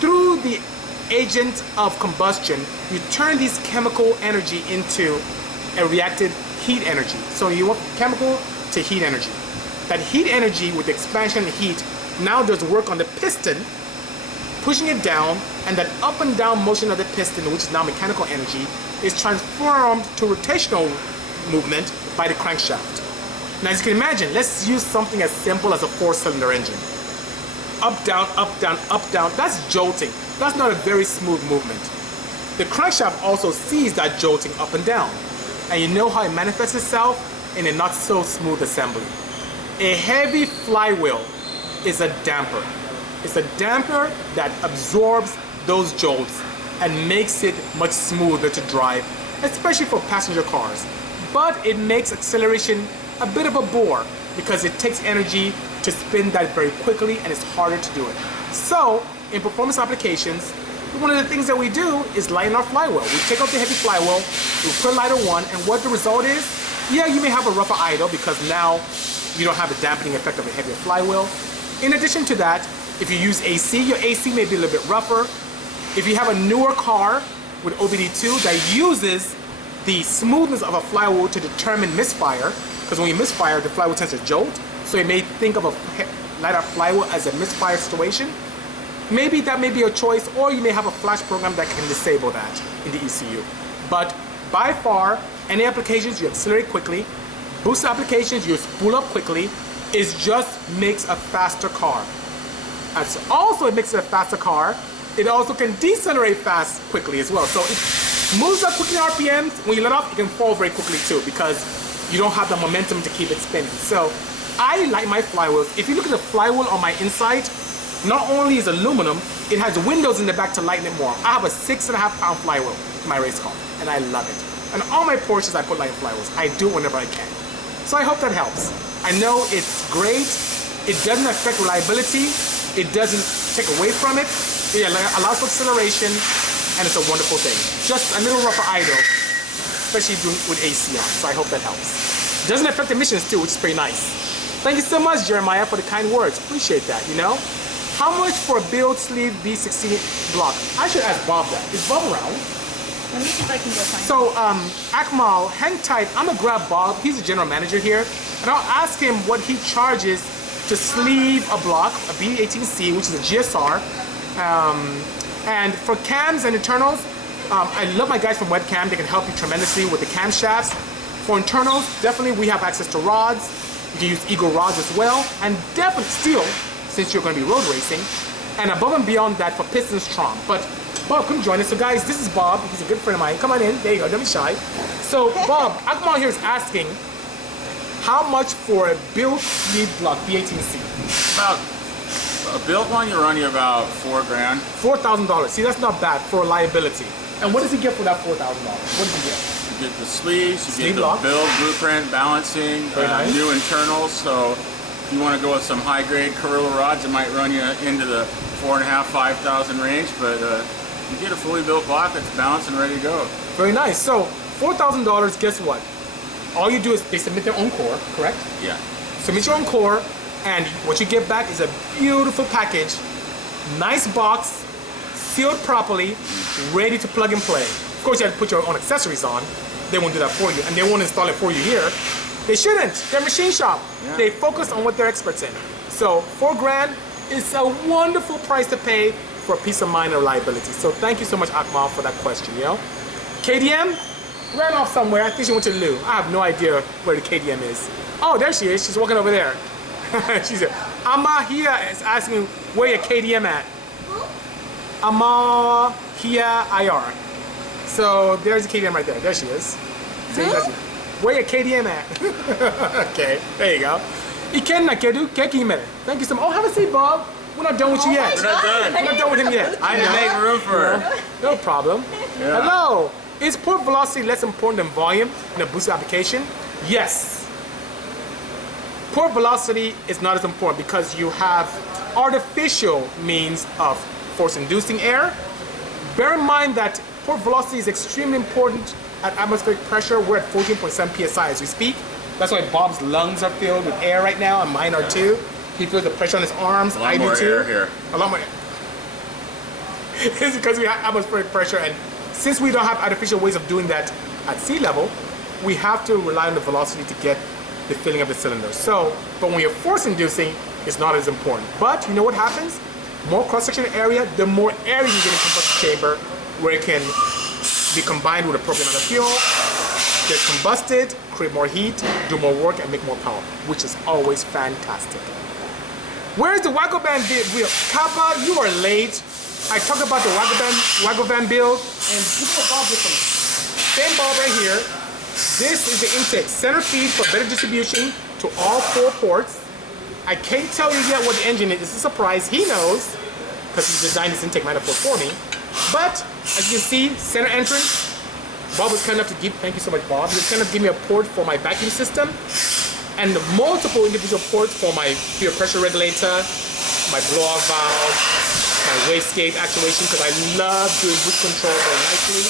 Through the agent of combustion, you turn this chemical energy into a reactive heat energy. So you want chemical to heat energy. That heat energy with the expansion and heat now does work on the piston, pushing it down, and that up and down motion of the piston, which is now mechanical energy, is transformed to rotational movement by the crankshaft. Now, as you can imagine, let's use something as simple as a 4-cylinder engine. Up, down, up, down, up, down. That's jolting. That's not a very smooth movement. The crankshaft also sees that jolting up and down. And you know how it manifests itself in a not so smooth assembly. A heavy flywheel is a damper. It's a damper that absorbs those jolts and makes it much smoother to drive, especially for passenger cars. But it makes acceleration a bit of a bore because it takes energy to spin that very quickly and it's harder to do it. So, in performance applications, one of the things that we do is lighten our flywheel. We take out the heavy flywheel, we put a lighter one, and what the result is, yeah, you may have a rougher idle because now you don't have the dampening effect of a heavier flywheel. In addition to that, If you use AC, your AC may be a little bit rougher. If you have a newer car with OBD2 that uses the smoothness of a flywheel to determine misfire, because when you misfire, the flywheel tends to jolt, so you may think of a lighter flywheel as a misfire situation. Maybe that may be a choice, or you may have a flash program that can disable that in the ECU. But by far, any applications you accelerate quickly, boost applications you spool up quickly, it just makes a faster car. As also it makes it a faster car, it also can decelerate fast quickly as well. So it moves up quickly RPMs. When you let off, it can fall very quickly too because you don't have the momentum to keep it spinning. So I like my flywheels. If you look at the flywheel on my inside, not only is aluminum, it has windows in the back to lighten it more. I have a 6.5 pound flywheel in my race car, and I love it. And all my Porsches, I put light flywheels. I do it whenever I can. So I hope that helps. I know it's great. It doesn't affect reliability. It doesn't take away from it. It allows for acceleration, and it's a wonderful thing. Just a little rougher idle, especially with AC on. So I hope that helps. It doesn't affect emissions too, which is pretty nice. Thank you so much, Jeremiah, for the kind words. Appreciate that, you know. How much for a build sleeve B16 block? I should ask Bob that. Is Bob around? Let me see if I can go find him. So, Akmal, hang tight. I'm gonna grab Bob. He's the general manager here, and I'll ask him what he charges to sleeve a block, a B18C, which is a GSR. And for cams and internals, I love my guys from Webcam. They can help you tremendously with the camshafts. For internals, definitely we have access to rods. You can use Eagle rods as well, and definitely steel, since you're going to be road racing. And above and beyond that, for pistons, Tron. But Bob, come join us. So guys, this is Bob. He's a good friend of mine. Come on in. There you go. Don't be shy. So Bob, Akmal here is asking, how much for a built sleeve block B18C? About a built one, you run you about $4 grand. $4,000. See, that's not bad for liability. And what does he get for that $4,000? What does he get? You get the sleeves, you Sleeve get the block. build, blueprint, balancing, Very nice. new internals. So if you want to go with some high-grade Carrillo rods, it might run you into the 4,500, 5,000 range. But you get a fully built block that's balanced and ready to go. Very nice. So $4,000. Guess what? All you do is they submit their own core, correct? Yeah. Submit your own core, and what you get back is a beautiful package, nice box, sealed properly, ready to plug and play. Of course, you have to put your own accessories on. They won't do that for you, and they won't install it for you here. They shouldn't. They're a machine shop. Yeah. They focus on what they're experts in. So $4 grand is a wonderful price to pay for peace of mind and reliability. So thank you so much, Akmal, for that question, yo. KDM ran off somewhere. I think she went to the loo. I have no idea where the KDM is. Oh, there she is. She's walking over there. She's here. Amahia is asking where your KDM at. Amahia IR. So there's the KDM right there. There she is. So you guys, where your KDM at? Okay, there you go. Thank you so much. Oh, have a seat, Bob. We're not done with you yet. We're not done. We're not done with him yet. I didn't make room for her. No problem. Yeah. Hello. Is port velocity less important than volume in a boost application? Yes. Port velocity is not as important because you have artificial means of force-inducing air. Bear in mind that port velocity is extremely important at atmospheric pressure. We're at 14.7 psi as we speak. That's why Bob's lungs are filled with air right now, and mine are too. He feels the pressure on his arms. A lot more air here. A lot more air. It's because we have atmospheric pressure, and since we don't have artificial ways of doing that at sea level, we have to rely on the velocity to get the filling of the cylinder. So, but when you're force-inducing, it's not as important. But you know what happens? More cross-section area, the more air you get in the combustion chamber, where it can be combined with appropriate amount of fuel, get combusted, create more heat, do more work, and make more power, which is always fantastic. Where's the Waggle Van wheel? Kappa, you are late. I talked about the Waggle Van build, and this is a bulb with some same bulb right here. This is the intake, center feed for better distribution to all 4 ports. I can't tell you yet what the engine is. It's a surprise. He knows, because he designed this intake manifold for me. But, as you can see, center entrance. Bob was kind enough to give, thank you so much, Bob. He was kind enough to give me a port for my vacuum system, and multiple individual ports for my pure pressure regulator, my blow-off valve, my wastegate actuation, because I love doing boost control very nicely.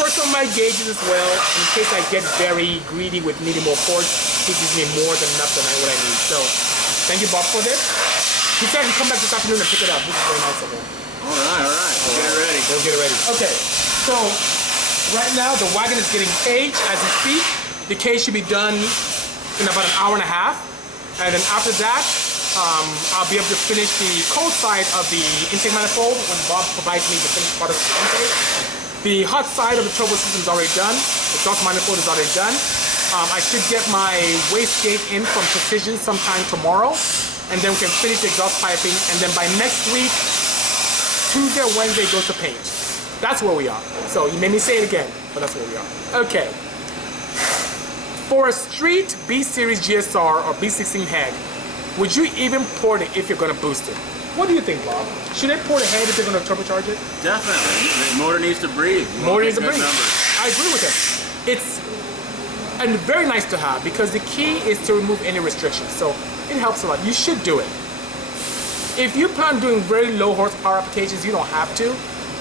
For some of my gauges as well, in case I get very greedy with needing more ports, he gives me more than enough than what I need. So, thank you, Bob, for this. He said he'd come back this afternoon and pick it up, which is very nice of him. All right. Get it ready. Let's get it ready. Okay, so right now the wagon is getting caged as we speak. The cage should be done in about an hour and a half. And then after that, I'll be able to finish the cold side of the intake manifold when Bob provides me the finished product of the intake. The hot side of the turbo system is already done. The exhaust manifold is already done. I should get my wastegate in from Precision sometime tomorrow. And then we can finish the exhaust piping. And then by next week, Tuesday or Wednesday goes to paint. That's where we are. So you made me say it again, but that's where we are. Okay. For a street B-Series GSR or B16 head, would you even port it if you're going to boost it? What do you think, Bob? Should I port a head if they're going to turbocharge it? Definitely. The motor needs to breathe. Motor needs to breathe. I agree with it. It's very nice to have because the key is to remove any restrictions. So it helps a lot. You should do it. If you plan on doing very low horsepower applications, you don't have to,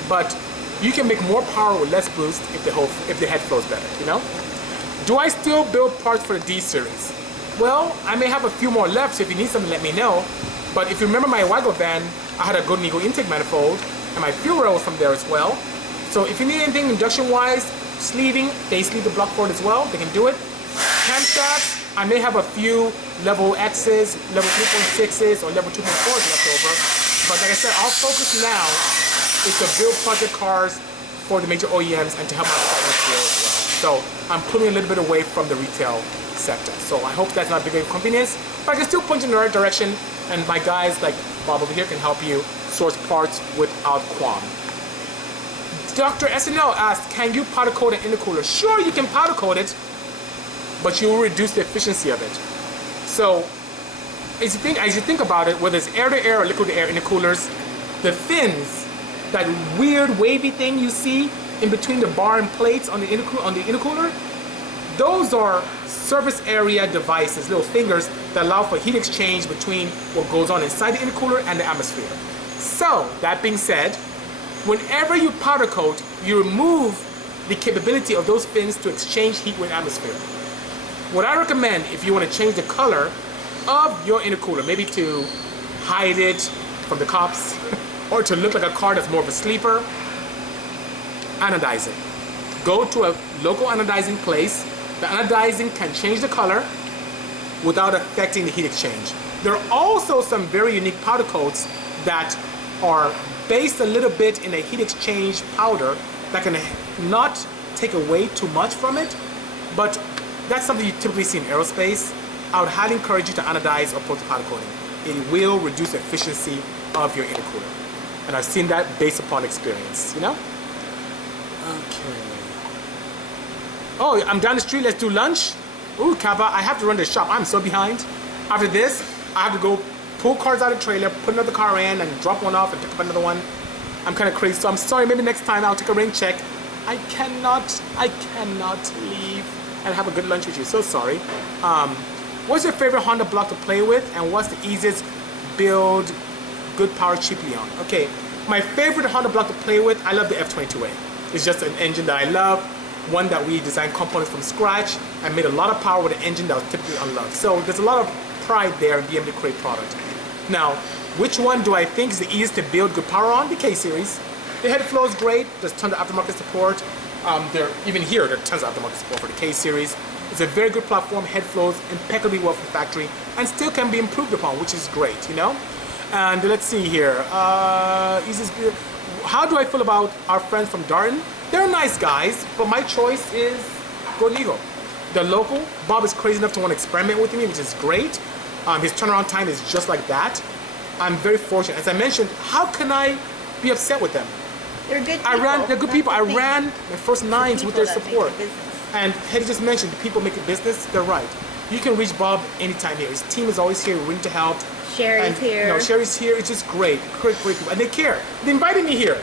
but you can make more power with less boost if the head flows better, you know? Do I still build parts for the D-Series? Well, I may have a few more left, so if you need something, let me know. But if you remember my Waggle van, I had a Golden Eagle intake manifold, and my fuel rail was from there as well. So if you need anything induction-wise, sleeving, they sleeve the block for it as well, they can do it. Camshafts, I may have a few level X's, level 3.6's, or level 2.4's left over. But like I said, our focus now is to build project cars for the major OEMs and to help my partners grow as well. So I'm pulling a little bit away from the retail sector. So I hope that's not a big inconvenience, but I can still point you in the right direction, and my guys like Bob over here can help you source parts without qualm. Dr. SNL asked, can you powder coat an intercooler? Sure, you can powder coat it, but you will reduce the efficiency of it. So as you think about it, whether it's air-to-air or liquid-to-air intercoolers, the fins, that weird wavy thing you see in between the bar and plates on the intercooler, those are surface area devices, little fingers that allow for heat exchange between what goes on inside the intercooler and the atmosphere. So, that being said, whenever you powder coat, you remove the capability of those fins to exchange heat with atmosphere. What I recommend if you want to change the color of your intercooler, maybe to hide it from the cops, or to look like a car that's more of a sleeper, anodize it. Go to a local anodizing place. The anodizing can change the color without affecting the heat exchange. There are also some very unique powder coats that are based a little bit in a heat exchange powder that can not take away too much from it, but that's something you typically see in aerospace. I would highly encourage you to anodize or put powder coating. It will reduce the efficiency of your intercooler. And I've seen that based upon experience, you know? Okay. Oh, I'm down the street, let's do lunch. Ooh, Kappa, I have to run to the shop. I'm so behind. After this, I have to go pull cars out of the trailer, put another car in, and drop one off and pick up another one. I'm kind of crazy, so I'm sorry. Maybe next time I'll take a rain check. I cannot leave and have a good lunch with you. So sorry. What's your favorite Honda block to play with, and what's the easiest build good power cheaply on? Okay, my favorite Honda block to play with, I love the F22A. It's just an engine that I love, one that we designed components from scratch and made a lot of power with an engine that was typically unloved. So there's a lot of pride there in being able to create product. Now, which one do I think is the easiest to build good power on? The K-Series. The head flow is great. There's tons of aftermarket support. Even here, there are tons of aftermarket support for the K-Series. It's a very good platform. Head flows impeccably well from the factory and still can be improved upon, which is great, you know? And let's see here. How do I feel about our friends from Darton? They're nice guys, but my choice is Golden Eagle. They're local. Bob is crazy enough to want to experiment with me, which is great. His turnaround time is just like that. I'm very fortunate. As I mentioned, how can I be upset with them? They're good people. They're good people. I ran my first 9s with their support. And Hetty just mentioned, the people make a business. They're right. You can reach Bob anytime here. His team is always here, willing to help. Sherry's here. You know, Sherry's here. It's just great. Great people. And they care. They invited me here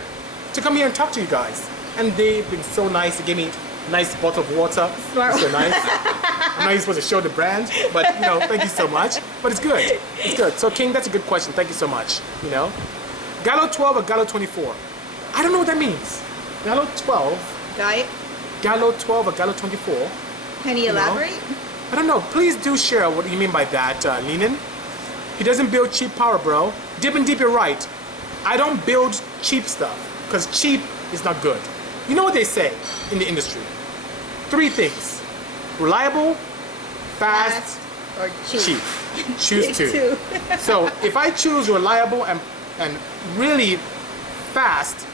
to come here and talk to you guys. And they've been so nice. They gave me a nice bottle of water. Smart. So nice. I'm not even supposed to show the brand, but you know, thank you so much. But it's good. It's good. So King, that's a good question. Thank you so much. You know, Gallo 12 or Gallo 24? I don't know what that means. Gallo 12. Diet. Gallo 12 or Gallo 24? Can you elaborate? I don't know. Please do share what you mean by that, Lenin. He doesn't build cheap power, bro. Dip and Deep, you're right. I don't build cheap stuff because cheap is not good. You know what they say in the industry? 3 things: reliable, fast, or cheap. Choose 2. So if I choose reliable and really fast,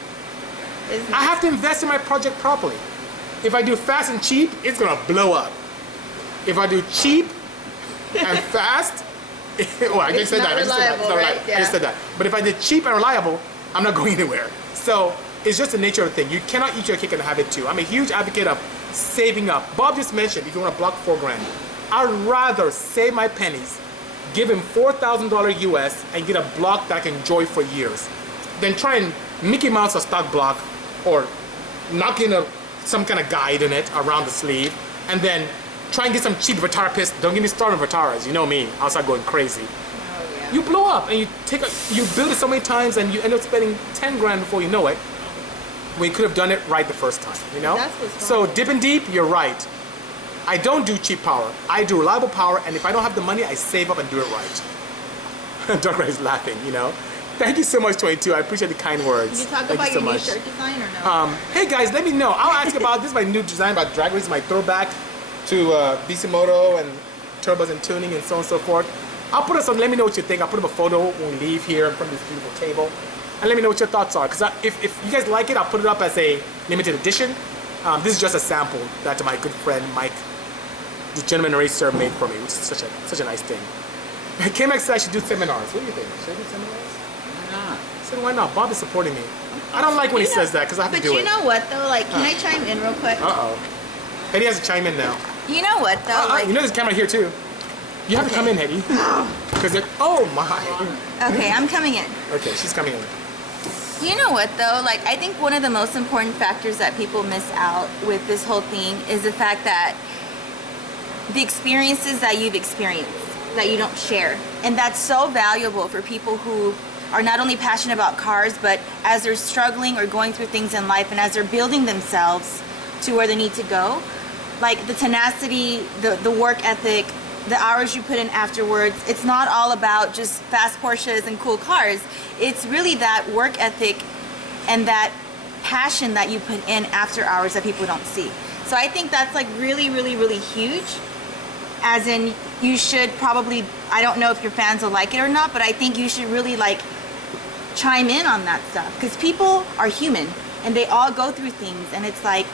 I have to invest in my project properly. If I do fast and cheap, it's gonna blow up. If I do cheap and fast, well, I just said that. I just said that. But if I did cheap and reliable, I'm not going anywhere. So it's just the nature of the thing. You cannot eat your cake and have it too. I'm a huge advocate of saving up. Bob just mentioned if you want to block $4 grand, I'd rather save my pennies, give him $4,000 US, and get a block that I can enjoy for years, than try and Mickey Mouse a stock block or knock in some kind of guide in it around the sleeve, and then try and get some cheap Vitara piston. Don't get me started on Vitaras. You know me. I'll start going crazy. Oh, yeah. You blow up and you build it so many times and you end up spending 10 grand before you know it. We could have done it right the first time, you know? That's what's So wrong. Dip and Deep, you're right. I don't do cheap power. I do reliable power, and if I don't have the money, I save up and do it right. Dark Ray is laughing, you know? Thank you so much, 22. I appreciate the kind words. Did you talk Thank about you so your new much. shirt design or no? Hey guys, let me know. I'll ask about this. Is my new design about drag race, my throwback to Bisimoto and turbos and tuning and so on and so forth. I'll put up some. Let me know what you think. I'll put up a photo when we leave here in front of this beautiful table, and let me know what your thoughts are. Because if you guys like it, I'll put it up as a limited edition. This is just a sample that my good friend Mike, the gentleman racer, made for me, which is such a nice thing. KMX said I should do seminars. What do you think? Should I do seminars? Why not? I said, why not? Bob is supporting me. I don't like when he says that because I have to do it. But you know what though? Like, can I chime in real quick? Uh-oh. Hetty has to chime in now. You know what though? Like, You know there's a camera here too. You have to come in, Hetty. Because oh my. okay, I'm coming in. Okay, she's coming in. You know what though? Like, I think one of the most important factors that people miss out with this whole thing is the fact that the experiences that you've experienced that you don't share. And that's so valuable for people who are not only passionate about cars, but as they're struggling or going through things in life and as they're building themselves to where they need to go, like the tenacity, the work ethic, the hours you put in afterwards, it's not all about just fast Porsches and cool cars. It's really that work ethic and that passion that you put in after hours that people don't see. So I think that's like really, really, really huge. As in, you should probably, I don't know if your fans will like it or not, but I think you should really like chime in on that stuff, because people are human and they all go through things, and it's like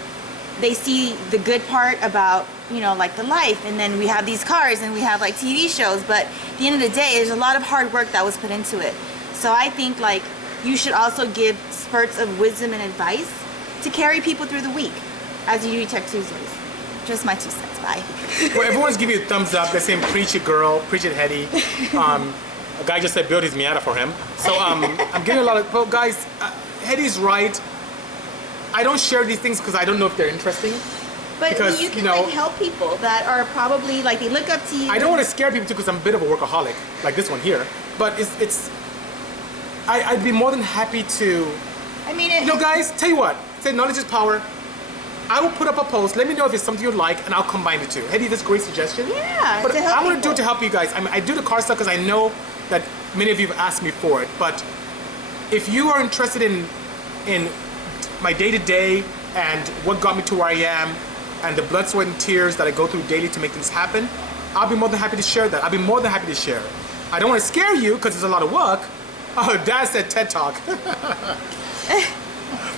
they see the good part about, you know, like the life, and then we have these cars and we have like TV shows, but at the end of the day there's a lot of hard work that was put into it. So I think like you should also give spurts of wisdom and advice to carry people through the week as you do Tech Tuesdays. Just my 2 cents. Bye. Well, everyone's giving you a thumbs up. They're saying preach it, girl, preach it, Hetty. A guy just said build his Miata for him. So I'm getting a lot of, well guys, Hetty's right. I don't share these things because I don't know if they're interesting. But because, you can you know, like help people that are probably like, they look up to you. I don't want to scare people too because I'm a bit of a workaholic, like this one here. But I'd be more than happy to. I mean, You know, guys, tell you what. Say knowledge is power. I will put up a post. Let me know if it's something you'd like, and I'll combine the two. Hetty, that's a great suggestion. Yeah, But to help I want to do people. it to help you guys. I mean, I do the car stuff because I know that many of you have asked me for it. But if you are interested in my day-to-day and what got me to where I am and the blood, sweat, and tears that I go through daily to make things happen, I'll be more than happy to share that. I'll be more than happy to share. I don't want to scare you because it's a lot of work. Oh, Dad said TED Talk.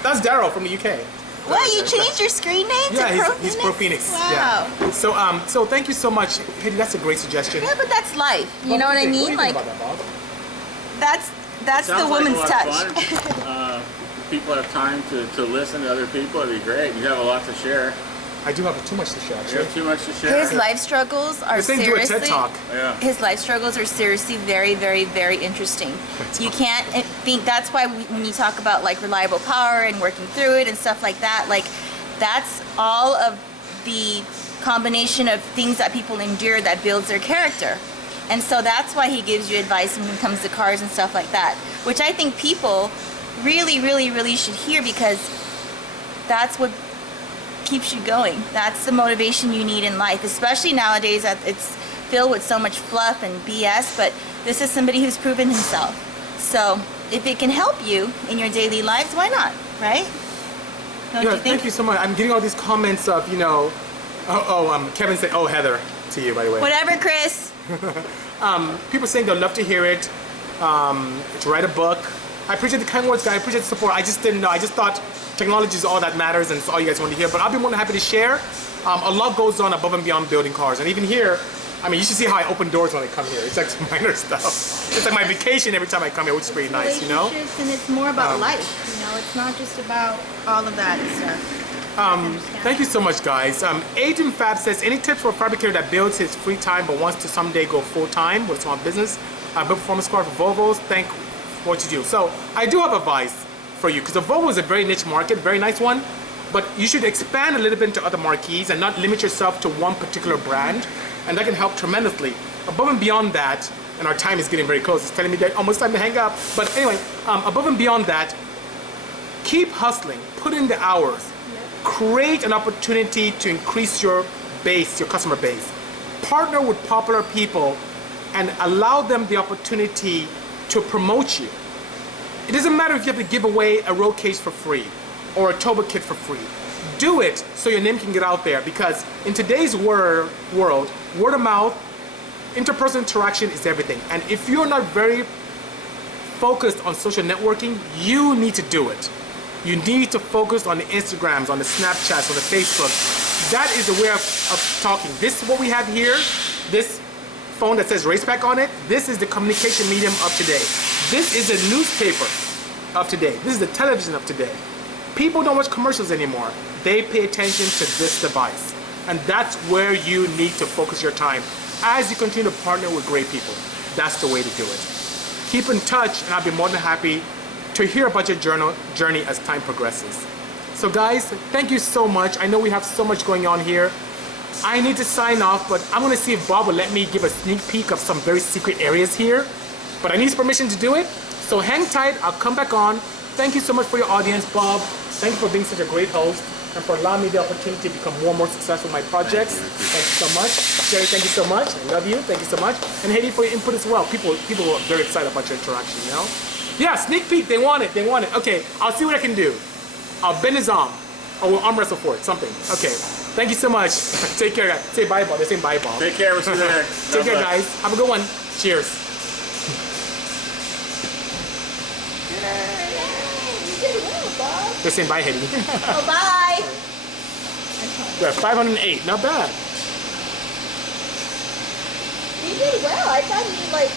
That's Daryl from the UK. What, you changed your screen name to Pro he's Pro Phoenix. Wow. Yeah. So thank you so much. Hetty, that's a great suggestion. Yeah, but that's life. You know what I mean? Like, about that, Bob? that's the Sounds woman's like a lot of touch. fun. People have time to listen to other people. It'd be great. You have a lot to share. I do have too much to share, You actually. have too much to share. His life struggles are This thing do a seriously. TED Talk. Yeah. His life struggles are seriously very, very, very interesting. You can't think. That's why when you talk about like reliable power and working through it and stuff like that, like that's all of the combination of things that people endure that builds their character. And so that's why he gives you advice when it comes to cars and stuff like that, which I think people really, really, really should hear, because that's what keeps you going. That's the motivation you need in life, especially nowadays that it's filled with so much fluff and BS, but this is somebody who's proven himself. So if it can help you in your daily lives, why not, right? Don't you think? Thank you so much. I'm getting all these comments of, you know, Kevin said, oh, Heather, to you, by the way. Whatever, Chris. People saying they'll love to hear it, to write a book. I appreciate the kind words, guys. I appreciate the support. I just didn't know. I just thought technology is all that matters and it's all you guys want to hear. But I'll be more than happy to share. A lot goes on above and beyond building cars. And even here, I mean, you should see how I open doors when I come here. It's like some minor stuff. It's like my vacation every time I come here, which is pretty nice, you know? And it's more about life, you know? It's not just about all of that stuff. Thank you so much, guys. Agent Fab says, any tips for a fabricator that builds his free time but wants to someday go full-time with a small business? Build performance car for Volvos. Thank what you do. So I do have advice for you because the Volvo is a very niche market, very nice one, but you should expand a little bit into other marquees and not limit yourself to one particular brand, and that can help tremendously. Above and beyond that, and our time is getting very close, it's telling me that almost time to hang up, but anyway, above and beyond that, keep hustling, put in the hours, create an opportunity to increase your base, your customer base. Partner with popular people and allow them the opportunity to promote you. It doesn't matter if you have to give away a roll case for free or a turbo kit for free. Do it so your name can get out there, because in today's world, word of mouth, interpersonal interaction is everything. And if you're not very focused on social networking, you need to do it. You need to focus on the Instagrams, on the Snapchats, on the Facebook. That is the way of talking. This is what we have here, this phone that says Racepack on it. This is the communication medium of today. This is the newspaper of today. This is the television of today. People don't watch commercials anymore. They pay attention to this device. And that's where you need to focus your time as you continue to partner with great people. That's the way to do it. Keep in touch, and I'll be more than happy to hear about your journey as time progresses. So guys, thank you so much. I know we have so much going on here. I need to sign off, but I'm gonna see if Bob will let me give a sneak peek of some very secret areas here. But I need his permission to do it. So hang tight, I'll come back on. Thank you so much for your audience, Bob. Thank you for being such a great host and for allowing me the opportunity to become more and more successful in my projects. Thank you so much. Jerry, thank you so much. I love you. Thank you so much. And Haiti for your input as well. People are very excited about your interaction, you know? Yeah, sneak peek. They want it. They want it. Okay, I'll see what I can do. I'll bend his arm. Or we'll arm wrestle for it. Something. Okay. Thank you so much. Take care, guys. Say bye, Bob. They're saying bye, Bob. Take care. We'll see you there. Take care, guys. Have a good one. Cheers. They're saying bye, Haiti. Oh, bye. We're at 508. Not bad. You did well. I thought you like.